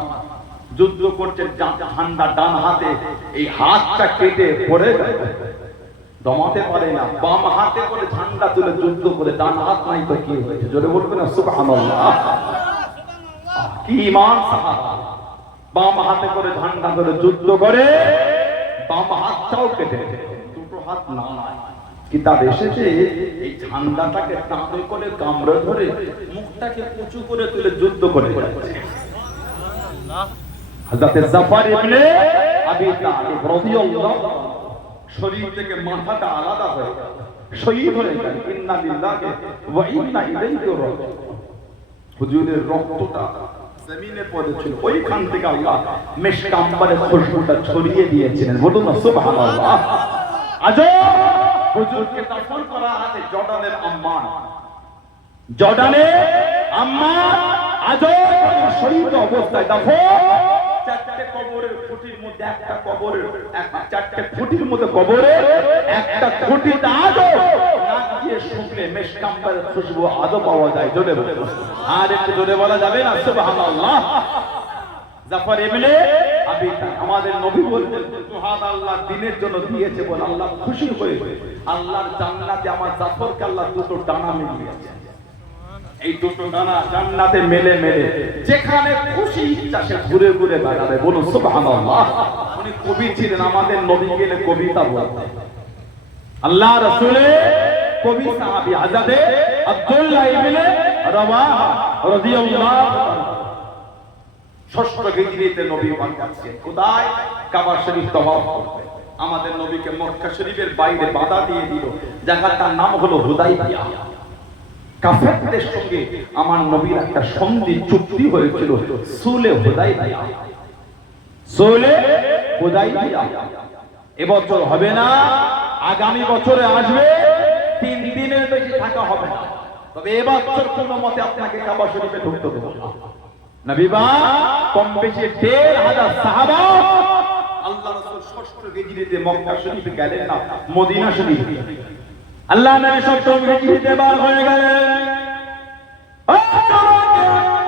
যুদ্ধ করছে, ঠান্ডা ডান হাতে, এই হাতটা কেটে পড়ে গেল, দমাতে পারে না, বাম হাতে করে ঝান্ডা তুলে যুদ্ধ করে, ডান হাত নাই তো কি হয়েছে? জোরে বলবে না সুবহানাল্লাহ। কি ঈমান সাহাবা! বাম হাতে করে ঝান্ডা ধরে যুদ্ধ করে, বাম হাতটাও কেটে, দুটো হাত না। কিতাব এসেছে এই ঝান্ডাটাকে টানে করে কামড়ে ধরে মুখটাকে উঁচু করে তুলে যুদ্ধ করে যাচ্ছে। হযরত জাফর ইবনে আবি তালিব রাদিয়াল্লাহু শরীর থেকে মাথাটা আলাদা হয়ে গেল, শহীদ হয়ে গেল। ইন্না লিল্লাহি ওয়া ইন্না ইলাইহি রাজিউন। হুজুরের রক্তটা জমিনে পড়েছিল, ওইখান থেকে আল্লাহ মিশক আম্বরের খুশবুটা ছড়িয়ে দিয়েছিলেন। বলুন না সুবহানাল্লাহ। আজ হুজুরকে দাফন করা আছে জর্ডানের আম্মান। জর্ডানের আম্মান আজ শহীদ অবস্থায় দাফন। চারটে কবরের খুঁটির মধ্যে একটা কবরের চারটে খুঁটির মধ্যে কবরের একটা খুঁটিতে আজও নাক দিয়ে শুকলে মিশক আম্বরের খুশবু আজও পাওয়া যায়। জোরে বলুন, আর একটু জোরে বলা যাবে না সুবহানাল্লাহ। জাফর ইবনে আবি তালিব, আমাদের নবী বলতেন জিহাদ আল্লাহ দ্বীনের জন্য দিয়েছে বলে আল্লাহ খুশি হয়েছে। আল্লাহর জান্নাতে আমার জাফরকে আল্লাহ দুটো ডানা মিলিয়েছে। এই দুটো ডানা জান্নাতে মেলে মেলে যেখানে খুশি ইচ্ছা সে ঘুরে ঘুরে বেড়াবে। বলুন সুবহানাল্লাহ। উনি কবি ছিলেন, আমাদের নবী গেলে কবিতা বলতেন। আল্লাহ রাসূলের কবি সাহাবী হযরত আব্দুল্লাহ ইবনে রাওয়াহা রাদিয়াল্লাহু তাআলা ষষ্ঠ হিজরিতে নবী পাক যাচ্ছেন কোথায়? কাবা শরীফ তওয়াফ করতে। আমাদের নবীকে মক্কা শরীফের বাইরে বাধা দিয়ে দিল, জায়গাটার নাম হলো হুদাইবিয়া। কাফেরদের সঙ্গে আমার নবীর একটা সন্ধি চুক্তি হয়েছিল, সুলে হুদাইবিয়া। সুলে হুদাইবিয়া এবছর হবে না, আগামী বছরে আসবে। 3 দিনের বেশি থাকা হবে না, তবে এবছর কোনো মতে আপনাকে কাবা শরীফে ঢুকতে দেব না। নবী কম বেশি 1500 সাহাবা আল্লাহ রাসূল ষষ্ঠ হিজরিতে মক্কা শরীফে গেলেন না, মদিনা শরীফে। আল্লাহ নবী সপ্তম হিজরিতে বার হয়ে গেলেন।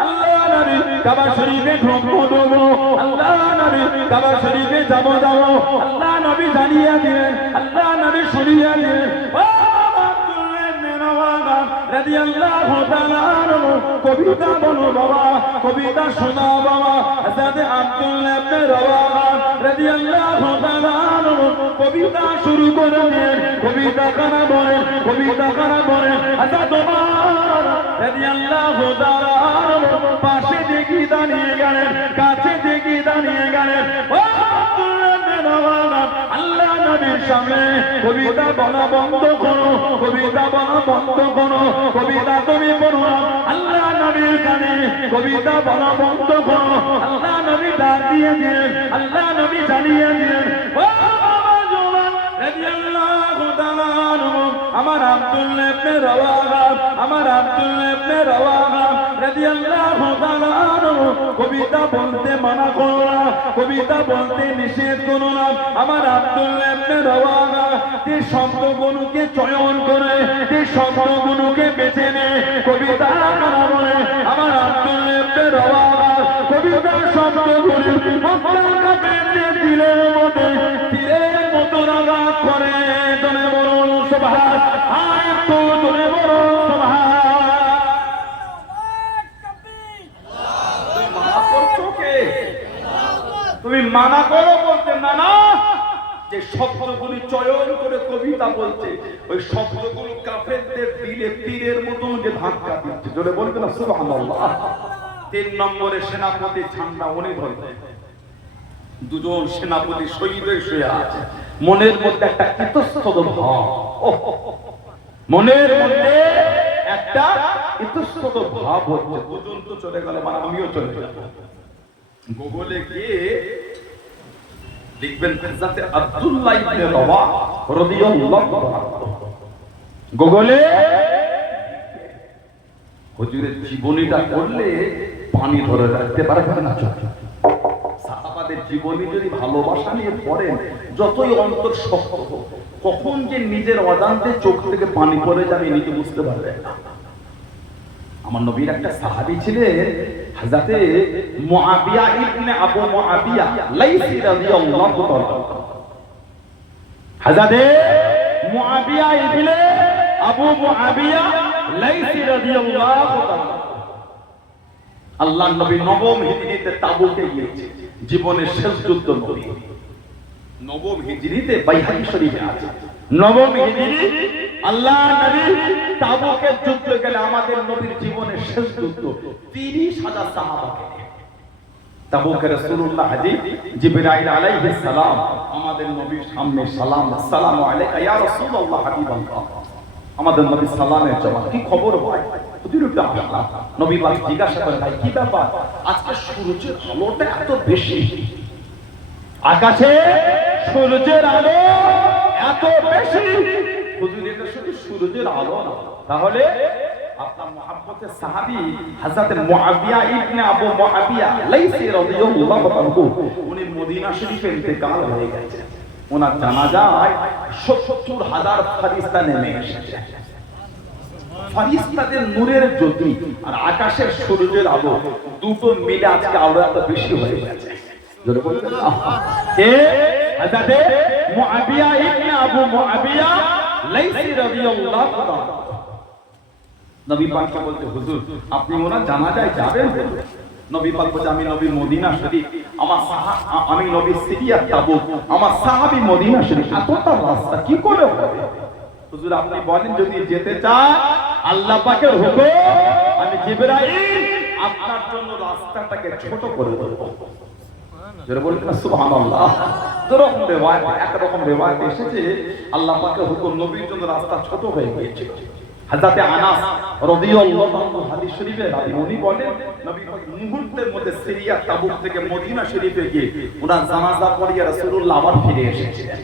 আল্লাহ নবী কাবা শরীফে ঢুকবো, আল্লাহ নবী কাবা শরীফে যাবো। আল্লাহ নবী জানিয়ে দিলেন, আল্লাহ নবী শুনিয়ে দিলেন, রাদিয়াল্লাহু তাআলা কবিতা বলো বাবা, কবিতা শোনাও বাবা। হযরত আব্দুল্লাহ ইবনে রাওয়াহা রাদিয়াল্লাহু তাআলা কবিতা শুরু করে দিলেন। কবিতা কারা বলেন, কবিতা কারা বলেন। হযরত ওমর রাদিয়াল্লাহু তাআলা পাশে দেখি দাঁড়িয়ে গেলেন, কাছে দেখি দাঁড়িয়ে গেলেন। ও আব্দুল্লাহ ইবনে রাওয়াহা, আল্লাহ নবীর সামনে কবিতা বলা বন্ধ করো, কবিতা বলা বন্ধ করো, কবিতা তুমি পড়ো। আল্লাহ নবীর কানে কবিতা বলা বন্ধ করো। আল্লাহ নবী ডাক দিয়ে দিলেন, আল্লাহ নবী জানিয়ে দিলেন, ও বাবা জওয়ান রাদিয়াল্লাহু তাআলা আমার আব্দুল্লাহ ইবনে রাওয়াহা, আমার আব্দুল্লাহ ইবনে রাওয়াহা রাদিয়াল্লাহু তাআলা কবিতা বলতে মানা করো না, কবিতা বলতে নিষেধ করো না। আমার আব্দুল্লাহ ইবনে রাওয়াহা যে শব্দগুলোকে চয়ন করে, যে শব্দগুলোকে বেছে নেয়, কবিতা কারা বলে। আমার আব্দুল্লাহ ইবনে রাওয়াহা কবিতা শব্দগুলো মক্কা বেঁধে দিলের মধ্যে তীরের মতো আঘাত করে। ধরে বলুন সুবহান, আয় তো ধরে বলুন সুবহান। তুমি মানা করো বলতে না, না যে শব্দগুলি চয়ন করে কবিতা বলছে, ওই শব্দগুলো কাফেরদের দিলে তীরের মতন যে ধাক্কা দিচ্ছে। জোরে বলবে না সুবহানাল্লাহ। 3 নম্বরে সেনাপতি ঝান্ডা উনি ধরলেন। দুজন সেনাপতি শহীদ হয়ে শুয়ে আছে। মনের মধ্যে একটা ইতস্তত ভাব, মনের মধ্যে একটা ইতস্তত ভাব হচ্ছে। দুজন তো চলে গেল, মানে আমিও চলে যাব। গুগলে গিয়ে লিখবেন হযরতে আব্দুল্লাহ ইবনে রাওয়াহ রাদিয়াল্লাহু আনহু। গুগলে হুজুরের জীবনীটা করলে পানি ধরে রাখতে পারবেন না চোখে। সাহাবাদের জীবনী যদি ভালোবাসা নিয়ে পড়েন, যতই অন্তর শক্ত হোক, কখন যে নিজের অজান্তে চোখ থেকে পানি পড়ে যাবে নিজে বুঝতে পারবেন না। আমার নবীর একটা সাহাবী ছিলেন হযরতে মুআবিয়া ইবনে আবু মুআবিয়া লাইসি রাদিয়াল্লাহু তাআলা। হযরতে মুআবিয়া ইবনে আবু মুআবিয়া লাইসি রাদিয়াল্লাহু তাআলা আল্লাহর নবী নবম হিজরিতে তাবুকে গিয়েছে, জীবনের শেষ যুদ্ধ নবী। নবম হিজরিতে বাইহাকি শরীফে আছে, নবম হিজরি আল্লাহর নবী তাবুকের যুদ্ধে গেলে আমাদের নবীর জীবনের শেষ যুদ্ধ 30,000 সাহাবাকে নিয়ে। তাবুকে রাসূলুল্লাহ হাজী জিবরাইল আলাইহিস সালাম আমাদের নবীর সামনে সালাম, আসসালামু আলাইকা ইয়া রাসূলুল্লাহ হাবিবাল্লাহ। আমাদের নবী সালামের জবাব, কি খবর ভাই? হুজুরটা আসলাম। নবী পাক জিজ্ঞাসা করেন, ভাই কি ব্যাপার, আজকে সূর্যের আলোটা এত বেশি, আকাশে সূর্যের আলো এত বেশি? হুজুর এটা শুধু সূর্যের আলো না, তাহলে আপনার মুহাব্বতের সাহাবী হযরত মুআবিয়া ইবনে আবু মুআবিয়া লাইসি রাদিয়াল্লাহু আনহু উনি মদিনা শরীফে ইন্তেকাল হয়ে গেছেন। ওনার জানাজায় ৭০,০০০ ফেরেশতা নেমে এসেছে। ফেরেশতাদের নূরের জ্যোতি আর আকাশের সূর্যের আলো দুটো মিলে আজকে আলো এত বেশি হয়ে গেছে। জোরে বলবেন কে? হযরত মুআবিয়া ইবনে আবু মুআবিয়া লাইসি রাদিয়াল্লাহু তাআলা। নবী পাককে বলতে, হুজুর আপনি ওনার জানাজায় যাবেন? নবী পাক বলে, আমি নবী মদিনা শরীফ, আমি নবী সিরিয়া তাবুক, আমার সাহাবী মদিনা শরীফ, এতটা রাস্তা কি করে হবে? হুজুর আপনি বলেন, যদি যেতে চান আল্লাহ পাকের হুকুম, আমি জিবরাইল আপনার জন্য রাস্তাটাকে ছোট করে দেব। যারা বলেন না সুবহানাল্লাহ। দুরকম রিওয়ায়াত, একরকম রিওয়ায়াত এসেছে আল্লাহ পাকের হুকুম নবীর জন্য রাস্তা ছোট হয়ে গিয়েছে। হযরতে আনাস রাদিয়াল্লাহু আনহু হাদিস শরীফে রাবি, উনি বলেন নবী পাক মুহূর্তের মধ্যে সিরিয়া তাবুক থেকে মদিনা শরীফে গিয়ে ওনার জানাজা পড়িয়ে রাসূলুল্লাহ আবার ফিরে এসেছিলেন।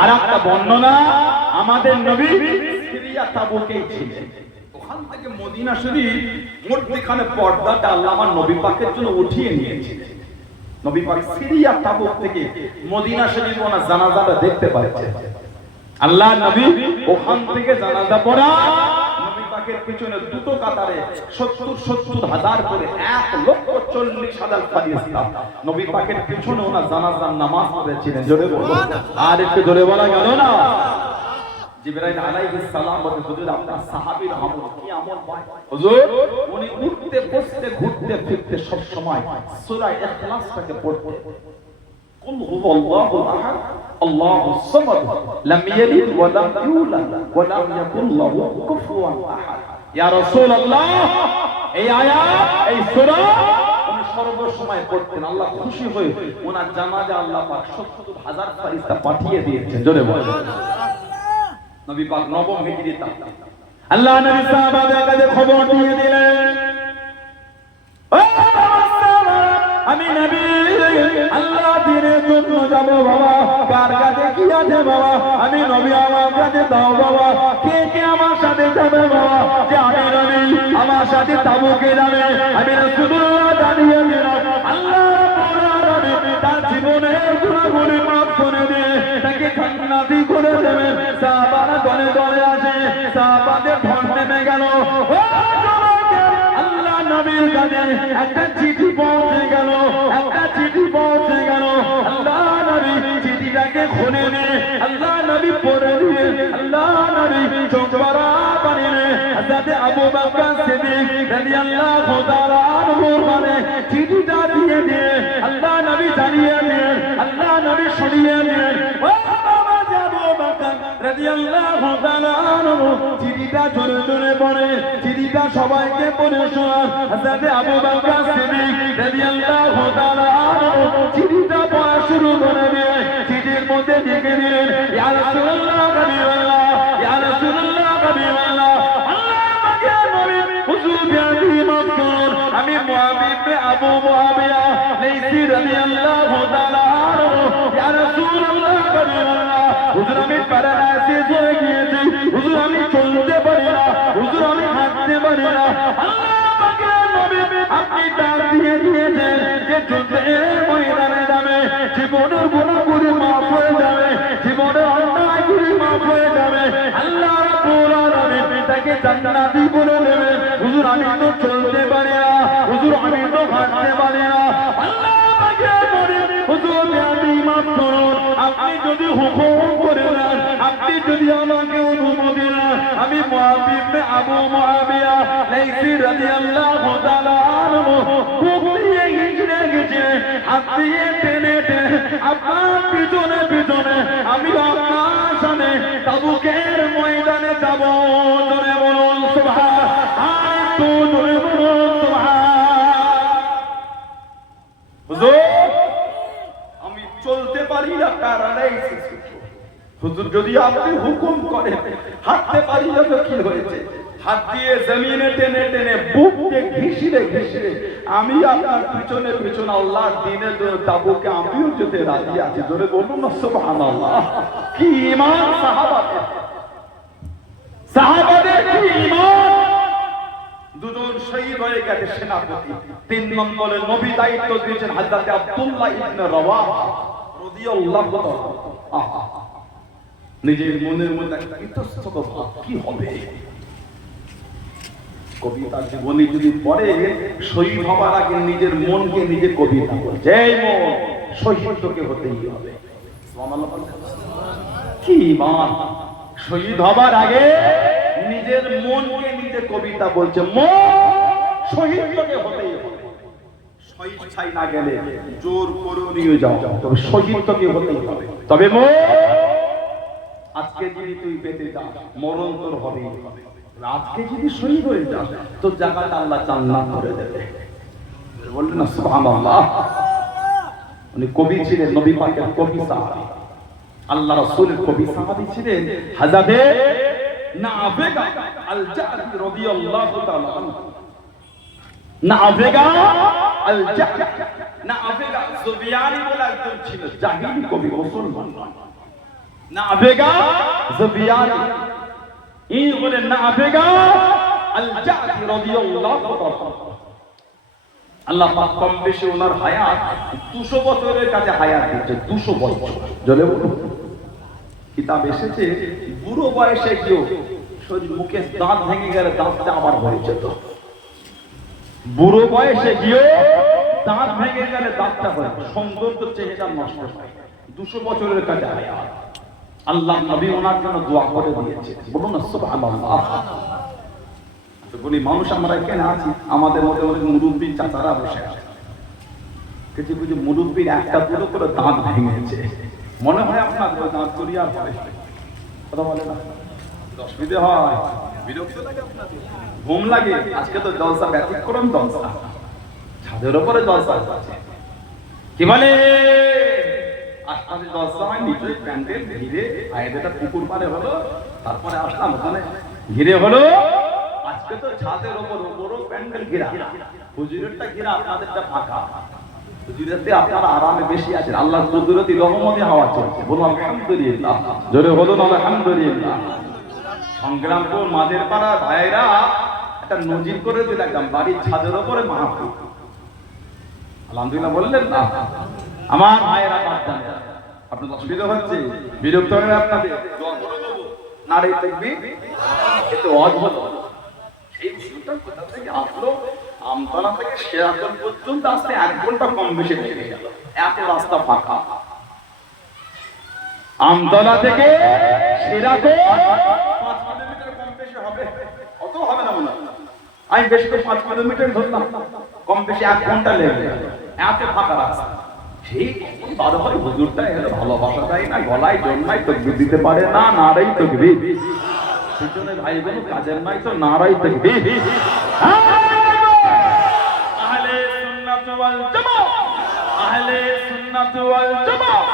আর একটা বর্ণনা, আমাদের নবী সিরিয়া তাবুকেই ছিলেন, ওখান থেকে মদিনা শরীফ মধ্যখানে পর্দাটা আল্লাহ আমার নবী পাকের জন্য উঠিয়ে নিয়েছিলেন। নবী পাক সিরিয়া তাবুক থেকে মদিনা শরীফে ওনার জানাজাটা দেখতে পাচ্ছেন। আল্লাহ নবী ওখান থেকে জানাজা পড়া, নবী পাকের পিছনে দুটো কাতারে ৭০,০০০ করে ১,৪০,০০০ ফেরেশতা নবী পাকের পিছনে ওনার জানাজার নামাজ পড়েছিলেন। জোরে বলুন, আর একটু জোরে বলা গেল না? জিবরাইল আলাইহিস সালাম বলে, হুজুর আপনার সাহাবীর আমল কি আমল ভাই? হুজুর উনি উঠতে বসতে ঘুরতে ফিরতে সব সময় সূরা ইখলাসটাকে পড়তেন। কুল হুয়াল্লাহু আহাদ আল্লাহুস সামাদ লাম ইয়ালিদ ওয়া লাম ইউলাদ ওয়া লাম ইয়াকুল লাহু কুফুয়ান আহাদ। ইয়া রাসূলুল্লাহ, এই আয়াত এই সূরা উনি সর্বসময় পড়তেন। আল্লাহ খুশি হয়ে ওনার জানাজা আল্লাহ পাক ৭০,০০০ ফেরেশতা পাঠিয়ে দিয়েছেন। জোরে বলেন নবী পাক নবম হিজরিতে আল্লাহ নবী সাহাবাদের কাছে খবর দিয়ে দিলেন, আমি নবী আল্লাহ দিনের জন্য যাব বাবা, কার কাছে কি আছে বাবা? আমি নবী, আমার কাছে দাও বাবা। কে কে আমার সাথে যাবে বাবা? যে আমি নবী আমার সাথে তাবুকে যাবে। আমি রাসূলুল্লাহ জানিয়ে দিলাম, আল্লাহ তার জীবনের গুনাহগুলি মাফ করে দিয়ে তাকে জান্নাতি করে দেবেন। সাহাবারা দলে দলে আসে, সাহাবাদের ধন নেমে গেল। আল্লাহ নবীর কাছে একটা চিঠি পৌঁছে গেল, একটা চিঠি পৌঁছে গেল। আল্লাহ নবী চিঠিটাকে খুলে নিয়ে আল্লাহ নবী পড়ে দিয়ে আল্লাহ নবী চোখ ভরা পানিতে হযরত আবু বকর সিদ্দিক রাদিয়াল্লাহু তাআলা আনহুর মানে চিঠিটা দিয়ে দিয়ে আল্লাহ নবী জানিয়ে দিলেন, আল্লাহ নবী শুনিয়ে দিলেন, ও বাবা আবু বকর রাদিয়াল্লাহু তাআলা আনহু চিঠিটা জোরে জোরে পড়ে, চিঠিটা সবাইকে পড়ে শোনান। হযরত আবু বকর সিদ্দিক রাদিয়াল্লাহু তাআলা আনহু চিঠিটা পড়া শুরু করে দিয়ে চিঠির মধ্যে লিখে দিলেন, ইয়া রাসূলুল্লাহ হাবিবাল্লাহ, ইয়া রাসূলুল্লাহ হাবিবাল্লাহ, আল্লাহ আমাকে নবী হুজুর বিয়াদি মাফ করুন, আমি মুআবিব আবু মুআবিয়া লাইসি রাদিয়াল্লাহু তাআলা আনহু ইয়া রাসূলুল্লাহ কারিমাল্লাহ হুজুর আমি প্যারালাইসিস হয়ে গিয়েছি হুজুর আমি চলতে পারি না হুজুর আমি হাঁটতে পারি না আল্লাহ পাকের নবী আপনি ডাক দিয়ে দিয়েছেন যে যুদ্ধের ময়দানে যাবে জীবনের গুনাহগুলি মাফ হয়ে যাবে জীবনের অন্যায়গুলি মাফ হয়ে যাবে আল্লাহ রাব্বুল আলামিন তাকে জান্নাতি করে দেবে হুজুর আমি তো চলতে পারি না হুজুর আমি তো হাঁটতে পারি না আল্লাহ পাকের নবী হুজুর আপনি মাফ করুন আপনি যদি হুকুম করে দেন আপনি যদি আমাকে অনুমতি দেন আমি মুআবিব আবু মুআবিয়া লাইসি রাদিয়াল্লাহু তাআলা আনহু কুকলিয়ে হিজড়ে গেছে হাত দিয়ে টেনে টেনে আপনার পিছনে পিছনে আমি আপনার সামনে তাবুকের ময়দানে যাব জোরে বলুন সুবহান আর তো জোরে বলুন সুবহান হুজুর আমি চলতে পারি না প্যারালাইসিস হুজুর যদি আপনি হুকুম করেন হাঁটতে পারি না তো কি হয়েছে হাত দিয়ে জমিনে টেনে টেনে বুককে ঘিষিরে ঘিষিরে আমি আপনার পিছনে পিছনে আল্লাহর দ্বীনের তাবুকে আমিও যেতে রাজি আছি জোরে বলুন না সুবহানাল্লাহ কি ঈমান সাহাবাদের কি ঈমান দুজন শহীদ হয়ে গেছে সেনাপতি তিন নম্বরে নবী দায়িত্ব দিয়েছেন হযরত আব্দুল্লাহ ইবনে রাওয়াহা রাদিয়াল্লাহু তাআলা নিজের মনের মধ্যে একটা ইতস্তত ভাব কি হবে কবিতা জীবনে যদি পড়ে শহীদ হবার আগে নিজের মনকে নিজে কবিতা বলে এই মন শহীদ তোকে হতেই হবে সুবহানাল্লাহ কি ঈমান শহীদ হবার আগে নিজের মনকে নিজে কবিতা বলছে মন শহীদ তোকে হতেই হবে শহীদ ছাই না গেলে জোর করে নিয়ে যাও তবে শহীদ তোকে হতেই হবে তবে মন আজকে যদি তুই পেতে যাস মরণ তোর হবেই হবে আজকে যদি শহীদ হয়ে যাস তোর জায়গাটা আল্লাহ জান্নাত করে দেবে বললেন না সুবহানাল্লাহ উনি কবি ছিলেন নবী পাকের কবি সাহাবী আল্লাহ রাসূলের কবি সাহাবী ছিলেন হযরত নাফিগা আল জা'দি রাদিয়াল্লাহু তাআলা নাফিগা আল জা'দি নাফিগা জুবিয়ানি বলে একজন ছিল জাহিলি কবি মুসলমান নাফিগা জুবিয়ানি এই বলে নাফিগা আল জা'দি রাদিয়াল্লাহু তাআলা আল্লাহ পাক কম বেশি ওনার হায়াত 200 বছরের কাছে হায়াত দিয়েছে 200 বছর জলে বলুন কিতাব এসেছে বুড়ো বয়সে কেউ শরীর মুখে দাঁত ভেঙে গেলে দাঁতটা আবার হয়ে যেত বুড়ো বয়সে গিয়ে দাঁত ভেঙে গেলে দাঁতটা হয় সৌন্দর্য চেহারা নষ্ট হয় 200 বছরের কাছে হায়াত আল্লাহ নবী ওনার জন্য দোয়া করে দিয়েছে বলুন না সুবহানাল্লাহ বলি মানুষ আমরা এখানে আছি আমাদের মধ্যে অনেক মুরব্বী চাচারা বসে আছে কিছু কিছু মুরব্বীর একটা দুটো করে দাঁত ভেঙেছে মনে হয় আপনার দাঁত করিয়া হবে কথা বলে না অসুবিধা হয় বিরক্ত লাগে আপনাদের ঘুম লাগে আজকে তো জলসা ব্যতিক্রম জলসা ছাদের উপরে জলসা আছে কি বলে আজকে জলসা হয় নিচে প্যান্ডেল ঘিরে আয়েটা পুকুর পারে হলো তারপরে আসলাম ওখানে ঘিরে হলো আজকে তো ছাদের উপর বড় প্যান্ডেল ঘেরা হুজুরেরটা ঘেরা আপনাদেরটা ফাঁকা হুজুরেতে আপনারা আরামে বেশি আছেন আল্লাহর কুদরতি রহমতে হাওয়া চলছে বলুন আলহামদুলিল্লাহ জোরে বলুন আলহামদুলিল্লাহ সংগ্রামপুর মাঝের পাড়া ভাইরা একটা নজির করে দিলাম বাড়ির ছাদের উপরে মাহফিল আলহামদুলিল্লাহ বললেন না আমার ভাইরা বাচ্চা আপনাদের অসুবিধা হচ্ছে বিরক্ত হয়ে আপনাদের নারী দেখবি এতে অদ্ভুত এই ভিউটা কোথা থেকে আসলো আমতলা থেকে শেরাতন পর্যন্ত আসতে 1 ঘন্টা কম বেশি লেগে গেল এত রাস্তা ফাঁকা আমতলা থেকে শেরাতন 5 কিলোমিটার কম বেশি হবে অত হবে না মনে আমি বেশি তো 5 কিলোমিটার ধরলাম কম বেশি 1 ঘন্টা লেগে গেল এত ফাঁকা রাস্তা সেই বারো হয় হুজুরটা এলো ভালোবাসাটাই না গলায় জন্মায় তকবীর দিতে পারে না নারাই তকবীর পিছনে ভাই বোন কাজের নাই তো নারাই তাকবীর আহলে সুন্নাত ওয়াল জামাত আহলে সুন্নাত ওয়াল জামাত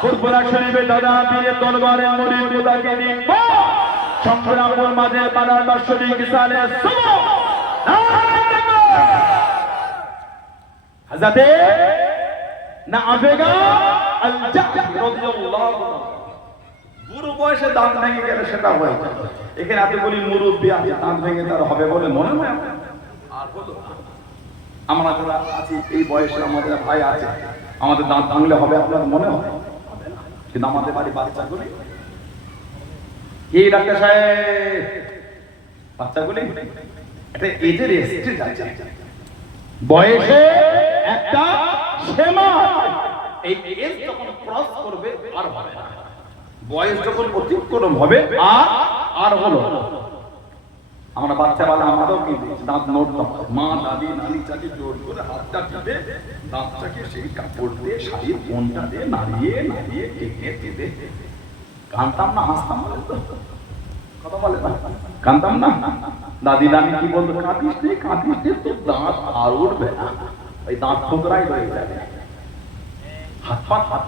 ফুরফুরা শরীফে দাদা পীরে দরবারে মুরিদ মুতাকে নিব সংগ্রামের মাঝে বানার বাৎসরিক সালে সুবহান হযরতে নাফেগা আল-জাহদি রাদিয়াল্লাহু তাআলা বুড়ো বয়সে দাঁত ভেঙে গেলে সেটা হয়। এখানে আপনি বলি মুরব্বী আছে, দাঁত ভেঙে তার হবে বলে মনে হয়? আর হলো আমরা যারা আছি এই বয়সে, আমাদের ভাই আছে, আমাদের দাঁত ভাঙলে হবে আপনার মনে হয়? কিন্তু আমাদের বাড়ি বাচ্চাগুলি কি ডাক্তার সাহেব, বাচ্চাগুলি একটা এজের স্টেজ আছে, বয়সে একটা সীমা, এই এজ যখন ক্রস করবে আর হবে না, বয়স যখন অতিক্রম হবে আর হলো। আমরা বাচ্চা বেলা আমারও কি দাঁত নড়তাম, মা দাদি নানি চাকে জোর করে হাতটা টিপে দাঁতটাকে সেই কাপড় দিয়ে শাড়ির কোনটা দিয়ে নাড়িয়ে নাড়িয়ে কেটে কেটে কানতাম না, হাসতাম বলে তো কথা বলে না, কানতাম না। দাদি নানি কি বলতো, কাঁদিস নে তো দাঁত আর উঠবে না, ওই দাঁত খোকরাই রয়ে যাবে। হাত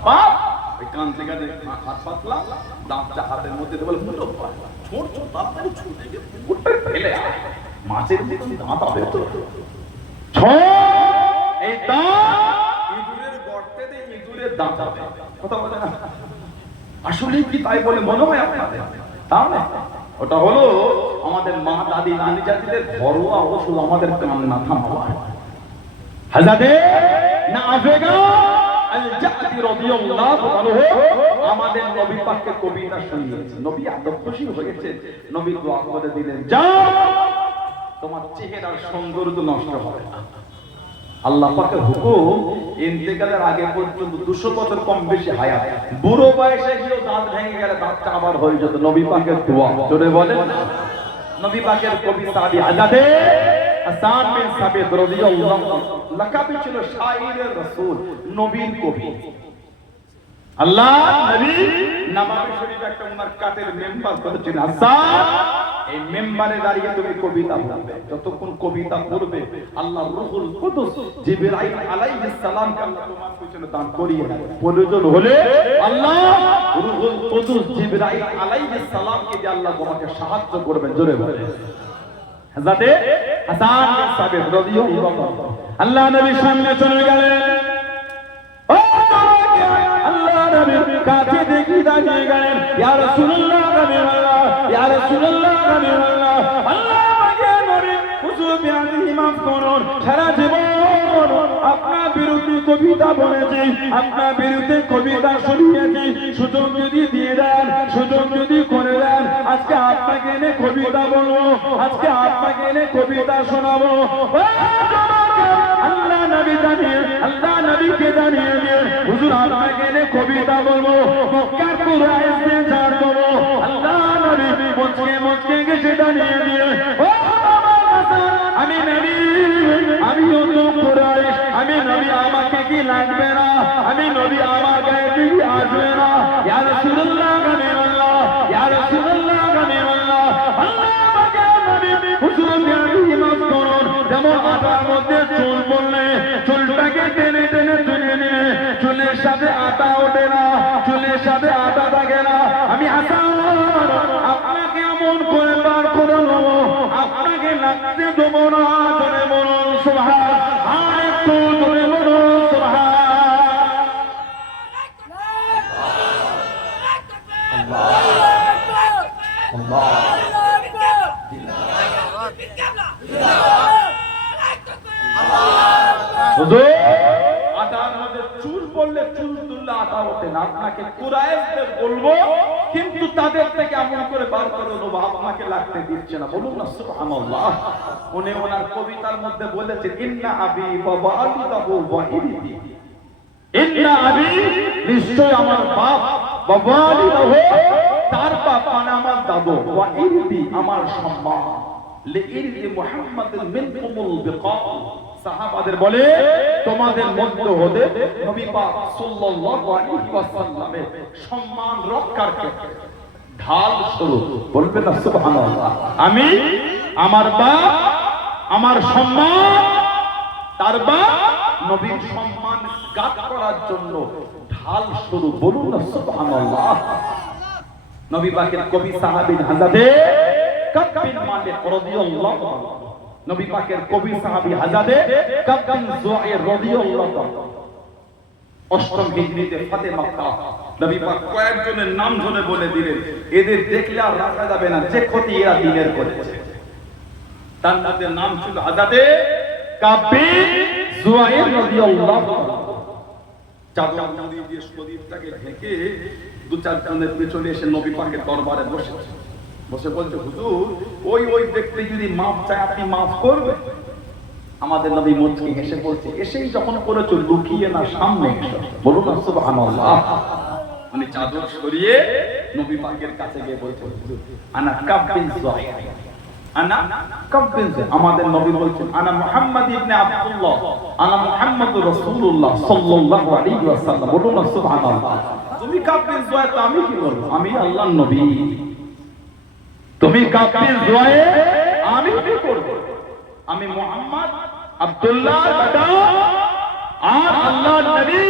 পা ওই কান থেকে হাত পাতলা, দাঁতটা হাতের মধ্যে বলে মুঠো ছোট ছোট তাড়াতাড়ি ছুটে গিয়ে পুকুরটা ফেলে মাছের মতো দাঁত হবে তো এই দাঁত ইঁদুরের গর্তে দিয়ে ইঁদুরের দাঁত হবে, কথা বলে না? আসলে কি তাই বলে মনে হয় আপনাদের? তাহলে ওটা হলো আমাদের মা দাদি নানি জাতিদের ঘরোয়া ওষুধ, আমাদের কান্না থামাওয়া। হযরতে নাফেগা আল-জাহদি রাদিয়াল্লাহু তাআলা আমাদের নবী পাককে কবিতা শুনিয়েছেন। নবী এত খুশি হয়েছে, নবী দোয়া করে দিলেন, যাও তোমার চেহারার সৌন্দর্য নষ্ট হবে না। আল্লাহ পাকের হুকুম, ইন্তেকালের আগে পর্যন্ত 200 বছর কম বেশি হায়াত, বুড়ো বয়সে গিয়েও দাঁত ভেঙে গেলে দাঁতটা আবার হয়ে যেত। নবী পাকের দোয়া, জোরে বলেন। নবী পাকের কবি সাহাবী হযরতে হাসান বিন সাবিত রাদিয়াল্লাহু তাআলা লাকাবি ছিল শাইরের রাসূল, নবীর কবি। আল্লাহ নবী নববী শরীফ একটা উনার কাটের মেম্বার করেছেন, হাসান এই মেম্বারে দাঁড়িয়ে তুমি কবিতা পড়বে। যতক্ষণ কবিতা পড়বে আল্লাহর রূহুল কুদুস জিবরাইল আলাইহিস সালামকে আল্লাহ তোমার পিছনে দান করিয়ে দেবে। প্রয়োজন হলে আল্লাহ রূহুল কুদুস জিবরাইল আলাইহিস সালামকে দিয়ে আল্লাহ তোমাকে সাহায্য করবেন, জোরে বলে। হযরতে হাসান বিন সাবিত রাদিয়াল্লাহু তাআলা আল্লাহ নবীর সামনে চলে গেলেন, আল্লাহ নবীর কাছে দেখি দাঁড়িয়ে গেলেন, ইয়া রাসূলুল্লাহ রাবিল্লাহ, ইয়া রাসূলুল্লাহ রাবিল্লাহ, আল্লাহ আমাকে নবী হুজুর বিয়াদি মাফ করুন, সারা জীবন আপনার বিরুদ্ধে কবিতা বলেছি, আপনার বিরুদ্ধে কবিতা শুনিয়েছি, সুযোগ যদি দিয়ে দেন, সুযোগ যদি করে দেন, আজকে আপনাকে এনে কবিতা বলবো, আজকে আপনাকে এনে কবিতা শোনাবো। আল্লাহ নবী জানিয়ে, আল্লাহ নবীকে জানিয়ে দিয়ে হুজুর আপনাকে এনে কবিতা বলবো, মক্কার কুরাইশদের ঝাড় দেবো। আল্লাহ নবী মুচকে গেছে জানিয়ে দিয়ে, ও আমি নবী, আমিও তো কুরাইশ, আমি নবী, আমাকে কি লাগবে না, আমি নবী, আমার গায়ে কি আসবে না। ইয়া রাসূলুল্লাহ গানিমাল্লাহ, ইয়া রাসূলুল্লাহ গানিমাল্লাহ, আল্লাহ আমাকে নবী হুজুর বিয়াদি মাফ করুন। যেমন আটার মধ্যে চুল পড়লে চুলটাকে টেনে টেনে তুলে নিয়ে চুলের সাথে আটা ওঠে না, চুলের সাথে আটা থাকে না, আমি হাসান আপনাকে এমন করে বার করে নেবো, আপনাকে লাগতে দেবো না। জোরে বলুন সুবহান, আর একটু জোরে বলুন সুবহান। আটার মধ্যে চুল পড়লে চুল তুললে আটা ওঠে না, আপনাকে কুরাইশদের বলবো, কিন্তু তাদের থেকে এমন করে বার করে নেবো, আপনাকে লাগতে দিচ্ছে না। বলুন না সুবহানাল্লাহ। উনি ওনার কবিতার মধ্যে বলেছেন, ইন্না আবি বাবা আলিদাহু ওয়াহিদি, ইন্না আবি নিশ্চয় আমার বাপ, বাবা আলিদাহু তার বাপ মানে আমার দাদু, ওয়াহিদি আমার সম্মান, লিইরদি মুহাম্মাদিন মিনকুমুল বিকা, সাহাবাদের বলে তোমাদের মধ্য হতে নবী পাক সাল্লাল্লাহু আলাইহি ওয়াসাল্লামের সম্মান রক্ষার ক্ষেত্রে ঢাল স্বরূপ, বলবেন না সুবহানাল্লাহ, আমি আমার বাপ, আমার সম্মান, তার বাপ নবীর সম্মান গাত করার জন্য ঢাল স্বরূপ, বলুন না সুবহানাল্লাহ। নবী পাকের কবি সাহাবী হযরতে কাব বিন মালিক রাদিয়াল্লাহু তাআলা নবী পাকের কবি সাহাবী হযরতে কাব বিন যুআইর রাদিয়াল্লাহু তাআলা অষ্টম হিজরিতে ফাতে মক্কা নবী পাক কয়েকজনের নাম ধরে বলে দিলেন, এদের দেখলে আর রাখা যাবে না, যে ক্ষতি এরা দিনের করেছে। তার মধ্যে নাম ছিল হযরতে কাব বিন যুআইর রাদিয়াল্লাহু তাআলা। চাদর মুড়ি দিয়ে শরীরটাকে ঢেকে দু চার জনের পেছনে এসে নবী পাকের দরবারে বসেছে। বসে বলছে, হুজুর ওই ব্যক্তি যদি মাফ চায় আপনি মাফ করবেন? আমাদের নবী মুচকি হেসে বলছে, এসেই যখন করেছো লুকিয়ে না, সামনে এসো। বলুন না সুবহানাল্লাহ। উনি চাদর সরিয়ে নবী পাকের কাছে গিয়ে বলছে, হুজুর আনা কাব বিন যুআইর, আনা কাব বিন যুআইর। আমাদের নবী বলছেন, আনা মুহাম্মদ ইবনে আব্দুল্লাহ, আনা মুহাম্মাদুর রাসূলুল্লাহ সাল্লাল্লাহু আলাইহি ওয়াসাল্লাম। বলুন না সুবহানাল্লাহ। তুমি কাব বিন যুআইর, তো আমি কি করব? আমি আল্লাহর নবী। তুমি কাব বিন যুআইর, আমি কি করব? আমি মুহাম্মদ আব্দুল্লাহ বেটা আর আল্লাহর নবী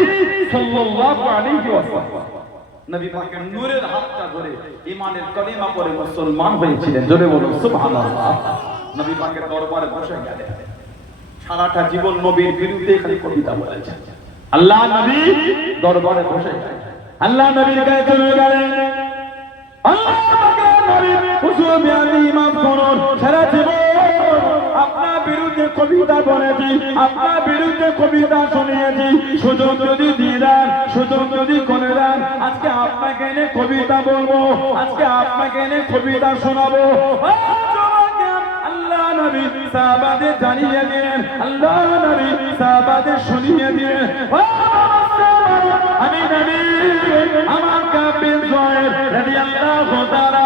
সাল্লাল্লাহু আলাইহি ওয়াসাল্লাম। নবী পাকের নূরের হাতটা ধরে ঈমানের কলিমা পড়ে মুসলমান হয়েছিলেন। জোরে বলুন সুবহানাল্লাহ। নবী পাকের দরবারে বসে গেলেন। সারাটা জীবন নবীর বিরুদ্ধে খালি কবিতা বলেছেন। আল্লাহ নবী দরবারে বসে গেলেন, আল্লাহ নবীর কাছে চলে গেলেন। আল্লাহ পাকের নবী হুজুর মিয়াদি মাফ করুন, সারা জীবন আপনার বিরুদ্ধে কবিতা বলেছি, আপনার বিরুদ্ধে কবিতা শুনিয়েছি, সুযোগ যদি দিয়ে দেন, সুযোগ যদি করে দেন, আজকে আপনাকে এনে কবিতা বলবো, আজকে আপনাকে এনে কবিতা শোনাবো। আল্লাহ নবী সাহাবাদের জানিয়ে দিলেন, আল্লাহ নবী সাহাবাদের শুনিয়ে দিলেন, আমি নবী আমার কাব বিন যুআইর রাদিয়াল্লাহু তাআলা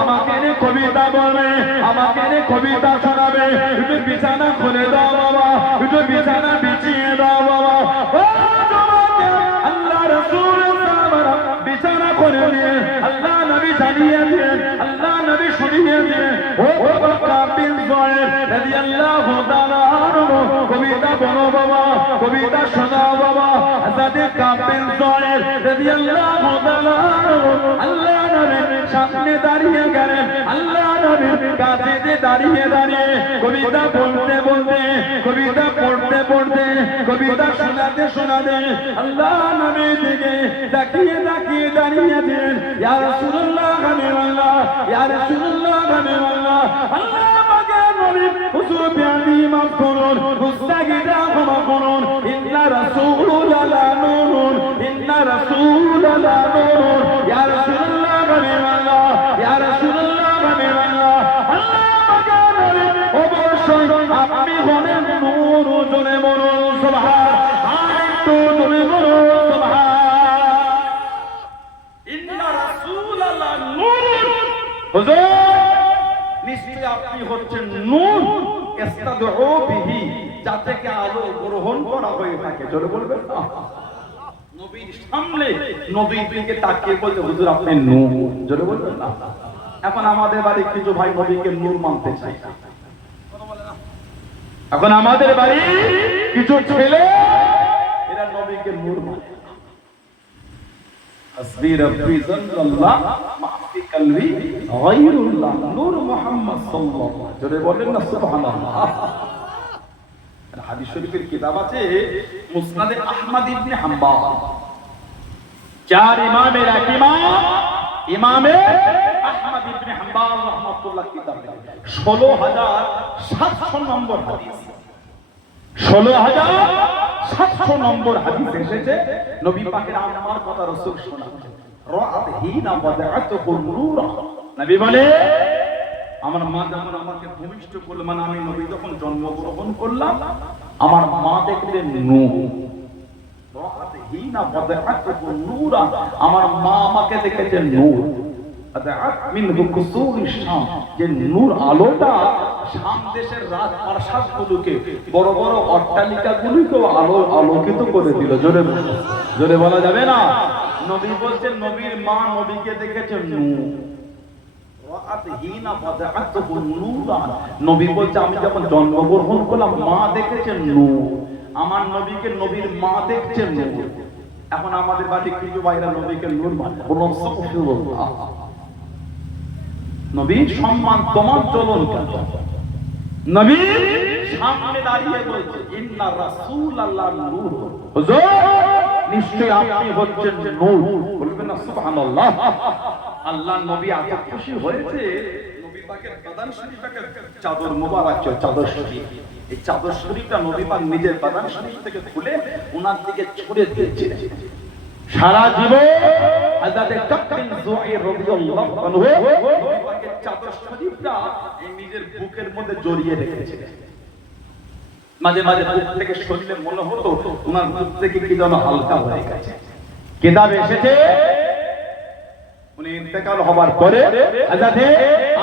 আমাকে এনে কবিতা বলবে, আমাকে এনে কবিতা শোনাবে। একটু বিছানা খুলে দাও বাবা, একটু বিছানা বিছিয়ে দাও বাবা। আল্লাহ রাসূল সাহাবারা বিছানা করে দিয়ে আল্লাহ নবী জানিয়ে দিলেন, আল্লাহ নবী শুনিয়ে দিলেন, ও কাব বিন যুআইর রাদিয়াল্লাহু তাআলা কবিতা বলো বাবা, কবিতা শোনাও বাবা। হযরতে কাব বিন যুআইর রাদিয়াল্লাহু তাআলা আল্লাহ নবীর সামনে দাঁড়িয়ে গেলেন, আল্লাহ নবীর কাছে দাঁড়িয়ে দাঁড়িয়ে কবিতা বলতে বলতে, কবিতা পড়তে পড়তে, কবিতা শোনাতে শোনাতে আল্লাহ নবীর দিকে তাকিয়ে তাকিয়ে দাঁড়িয়েছেন। ইয়া রাসূলুল্লাহ হাবিবাল্লাহ, ইয়া রাসূলুল্লাহ হাবিবাল্লাহ। আল্লাহ পাকের নবী হুজুর বিয়াদি মাফ করুন, মুস্তাগিরা ক্ষমা করুন। ইন্না রাসূলাল্লাহ নূরুন, ইন্না রাসূলাল্লাহ নূরুন। ইয়া রাসূলুল্লাহ হাবিবাল্লাহ, ইয়া রাসূলুল্লাহ হাবিবাল্লাহ। আল্লাহ পাকের নবী অবশ্যই আপনি হলেন নূর। জোরে বলুন সুবহান, আরেকটু জোরে বলুন সুবহান। ইন্না রাসূলাল্লাহ নূরুন। হুজুর নিশ্চয়ই আপনি হচ্ছেন নূর, ইস্তাদউ বিহি, যা থেকে আলো গ্রহণ করা হয়ে থাকে। জোরে বলবেন না? নবীর সামনে নবীর দিকে তাকিয়ে বলতে, হুজুর আপনি নূর। জোরে বলবেন না? এখন আমাদের বাড়ি কিছু ভাই নবীকে নূর মানতে চায় না। এখন আমাদের বাড়ি কিছু ছেলে এরা নবীকে নূর মানে। হাসবি রাব্বি জাল্লাল্লাহ মাফি কলবি গায়রুল্লাহ নূর মুহাম্মদ সাল্লাল্লাহু আলাইহি। জোরে বলেন না সুবহানাল্লাহ। হাদিস শরীফের কিতাব আছে মুসনাদে আহমদ ইবনে হাম্বল, চার ইমামের এক ইমাম ইমামে আহমদ ইবনে হাম্বল রাহমাতুল্লাহ কিতাব 16700 নম্বর হাদিস, 16700 নম্বর হাদিস এসেছে। নবী পাকের আমার কথা রাসূল শোনাচ্ছেন, রাআত হিনা ওয়াদাআতুহু নূরা। নবী বলে, আমার মা যখন আমাকে ভূমিষ্ঠ করলো, মানে আমি নবী যখন জন্মগ্রহণ করলাম, আমার মা দেখলেন নূর। রাআত হিনা ওয়াদাআতুহু নূরা, আমার মা আমাকে দেখেছেন নূর। আদাআত মিনহু কুসুরিশ শাম, যে নূর আলোটা শাম দেশের রাজপ্রাসাদগুলোকে, বড় বড় অট্টালিকাগুলোকে আলোকিত করে দিল। জোরে জোরে বলা যাবে না? নবী বলছেন নবীর মা নবীকে দেখেছেন নূর। নবী বলছে আমি যখন জন্মগ্রহণ করলাম মা দেখেছেন নূর, আমার নবীকে নবীর মা দেখছেন নূর। এখন আমাদের বাড়ি কিছু ভাইরা নবীকে নূর মানে। নবীর সম্মান তোমার চলন কেন? নবী সামনে দাঁড়িয়ে বলছে ইন্না রাসূলাল্লাহ নূর, হুজুর নিশ্চয়ই আপনি হচ্ছেন নূর। বলবেন না সুবহানাল্লাহ। আল্লাহর নবী এত খুশি হয়েছে, নবী পাকের বাদান শরীফটাকে চাদর মোবারক, চাদর শরীফ, এই চাদর শরীফটা নবী পাক নিজের বাদান শরীফ থেকে খুলে ওনার দিকে ছড়িয়ে দিয়েছিলেন। সারা জীবন হযরত কাব বিন যুআইর রাদিয়াল্লাহু আনহু নবী পাকের চাদর শরীফটা এই নিজের বুকের মধ্যে জড়িয়ে রেখেছিলেন। মাঝে মাঝে বুক থেকে শরীরে মনে হতো ওনার বুক থেকে কি যেন হালকা হয়ে গেছে। কিতাবে এসেছে উনি ইন্তেকাল হবার পরে হযরত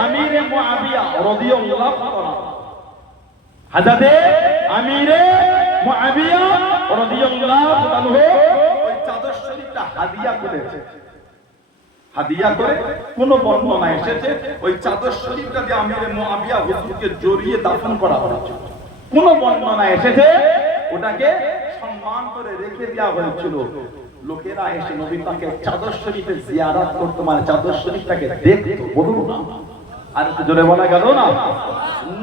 আমিরে মুআবিয়া রাদিয়াল্লাহু তাআলা, হযরত আমিরে মুআবিয়া রাদিয়াল্লাহু তাআলা ওই চাদর শরীফটা হাদিয়া করেছে। হাদিয়া করে কোন বর্ণনা এসেছে ওই চাদর শরীফটা দিয়ে আমিরে মুআবিয়া হুজুরকে জড়িয়ে দাফন করা হয়েছিল। কোন বর্ণনা এসেছে ওটাকে সম্মান করে রেখে দেওয়া হয়েছিল। লোকেরা এসে নবী পাকের চাদর শরীফে জিয়ারত করতে, মানে চাদর শরীফটাকে দেখতো। বলুন না, আর একটু জোরে বলা গেল না?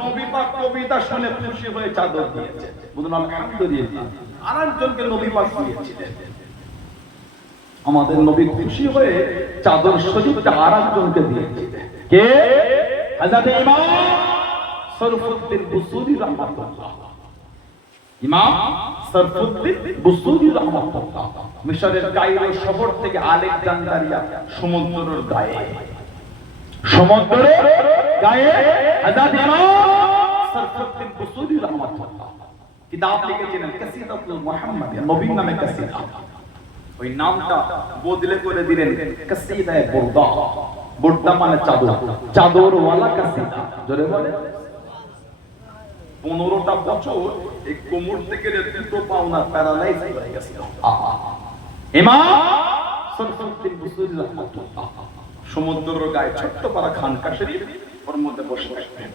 নবী পাক কবিতা শুনে খুশি হয়ে চাদর দিয়েছে। বলুন আলহামদুলিল্লাহ। আরেকজনকে নবী পাক দিয়েছিলেন। আমাদের নবী খুশি হয়ে চাদর শরীফটা আরেকজনকে দিয়েছিলেন। কে? হযরত ইমাম সরফুদ্দিন বুসুরি রাহমাতুল্লাহ। ইমাম সরফুদ্দিন বুসুরি রাহমাতুল্লাহ মিশরের কায়রো শহর থেকে আলেকজান্দ্রিয়া সমুদ্রের গায়ে, সমুদ্রের গায়ে হযরত ইমাম সরফুদ্দিন বুসুরি রাহমাতুল্লাহ কিতাব লিখেছিলেন কাসিদাতুল মুহাম্মাদিয়া, নবীর নামে কাসিদা। ওই নামটা বদলে করে দিলেন কাসিদায়ে বুরদা। বুরদা মানে চাদর, চাদর ওয়ালা কাসিদা। জোরে বলে 15টা বছর এই কোমর থেকে দুটো পাওনা প্যারালাইজ হয়ে গেছিল। ইমাম সরফুদ্দিন বুসুরি রাহমাতুল্লাহ সমুদ্রের গায়ে ছোট্ট পারা খানকা শরীফ, ওর মধ্যে বসে থাকতেন।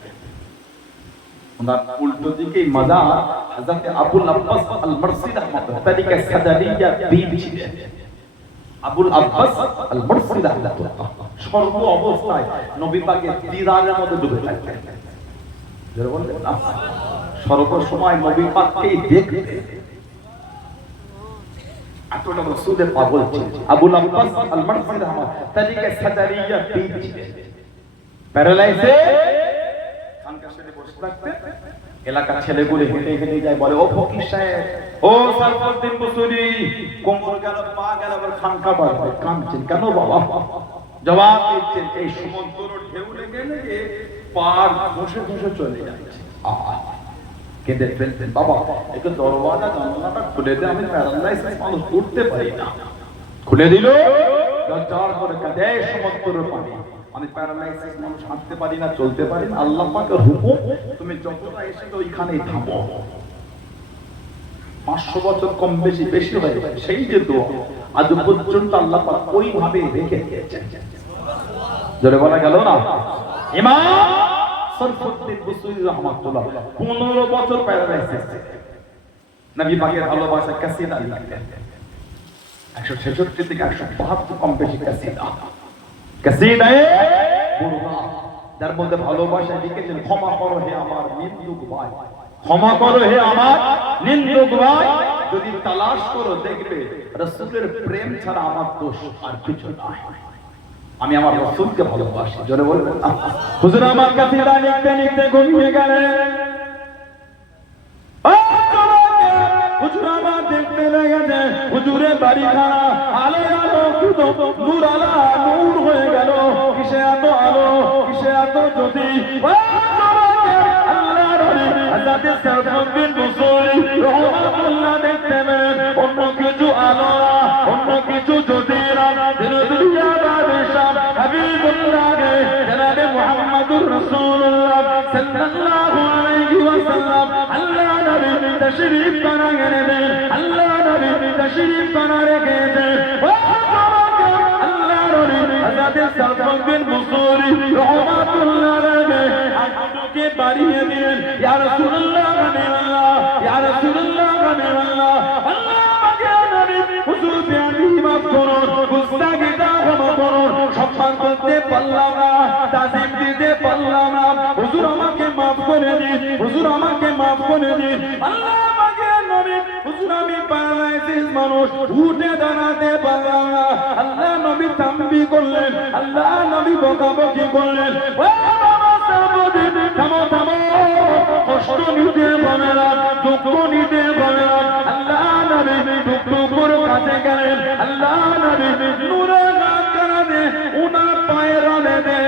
ওনার উল্টো দিকে মাজার হযরত আবুল আব্বাস আল মারসি রাহমাতুল্লাহ তরিকা সাদারিয়া বীর ছিলেন। আবুল আব্বাস আল মারসি রাহমাতুল্লাহ সর্ব অবস্থায় নবী পাকের দিদারের মধ্যে ডুবে থাকতেন। যারা বলেন না সর্ব সময় নবী পাককেই দেখতে, এতটা রাসূলে পাগল ছিলেন। আবুল আব্বাস আল মারসি রাহমাতুল্লাহ তরিকা সাদারিয়া বীর ছিলেন। প্যারালাইজে খানকা শরীফে বসে থাকতে এলাকার ছেলেগুলো হেঁটে হেঁটে যায়, বলে ও ফকির সাহেব, ও সরফুদ্দিন বুসুরি, কোমর গেল পা গেল, আবার খানকা বাড়বে, কাঁদছেন কেন বাবা? জবাব দিচ্ছেন এই সমুদ্র ঢেউ লেগে লেগে পার ঘষে ঘষে চলে যাচ্ছে। কেঁদে ফেলতেন, বাবা একটু দরওয়াজা জানালাটা খুলে দে, আমি প্যারালাইসিস মানুষ উঠতে পারি না। খুলে দিল, জোর করে কাঁদে সমুদ্রের পানি, আমি প্যারালাইসিস মানুষ হাঁটতে পারি না, চলতে পারি না, আল্লাহ পাকের হুকুম তুমি যতটা এসে ওইখানেই থামো। 500 বছর কম বেশি বেশি হয়ে যায় সেই যে দোয়া আজ পর্যন্ত আল্লাহ পাক ওইভাবে রেখে দিয়েছেন। জোরে বলা গেল না? ইমাম সরফুদ্দিন বুসুরি রাহমাতুল্লাহ 15 বছর প্যারালাইসিস, নবী পাকের ভালোবাসা কাসিদা লিখতেন। 166 থেকে 172 কম বেশি কাসিদা, কাসিদায়ে বুরদা, যার মধ্যে ভালোবাসা লিখেছেন ক্ষমা করো হে আমার নিন্দুক ভাই, ক্ষমা করো হে আমার নিন্দুক ভাই, যদি তালাশ করো দেখবে রাসূলের প্রেম ছাড়া আমার দোষ আর কিছু নাই, আমি আমার রাসূলকে ভালোবাসি। জোরে বলবেন না? হুজুর আমার কাসিদা লিখতে লিখতে ঘুমিয়ে গেলেন। হুজুর আমার দেখতে লেগেছে হুজুরের বাড়িখানা আলো আলোকিত, নূর আলা নূর হয়ে গেল। কিসে এত আলো, কিসে এত জ্যোতি? আল্লাহর নবী হযরত সরফুদ্দিন বুসুরি রাহমাতুল্লাহ দেখতে পেলেন অন্য কিছু আলো না, অন্য কিছু জ্যোতি না, দুনিয়া বাদশাহ হাবিবুল্লাহ জনাবে মুহাম্মদুর রাসূলুল্লাহ সাল্লাল্লাহু আলাইহি ওয়াসাল্লাম আল্লাহ নবী তশরীফ বানা গেলেন, আল্লাহ নবী তশরীফ বানা রেখেছেন। আল্লাহ নবী হযরত সরফুদ্দিন বুসুরি রাহমাতুল্লাহ আলাইহি হাতকে বাড়িয়ে দিলেন, ইয়া রাসূলুল্লাহ গানিমাল্লাহ, ইয়া রাসূলুল্লাহ গানিমাল্লাহ, আল্লাহ পাকে নবী হুজুর বেয়াদবি মাফ করুন, গুস্তাখিতা ক্ষমা করুন, সম্মান করতে পারলাম না, তাজিম দিতে পারলাম না, হুজুর আমাকে মাফ করে দিন, হুজুর আমাকে মাফ করে দিন। আল্লাহ পাকের নবী হুজুর আমি প্যারালাইসিস মানুষ, উঠে দাঁড়াতে পারলাম না। আল্লাহ নবী তাম্বি করলেন, আল্লাহ নবী বকাবকি করলেন, ও বাবা সাবধান, থামো থামো, কষ্ট নিতে পারে না, দুঃখ নিতে পারে না। আল্লাহ নবী টুকটুকুর কাছে গেলেন, আল্লাহ নবী নূরে গাছ কারানে উনার পায়ের আলে দে,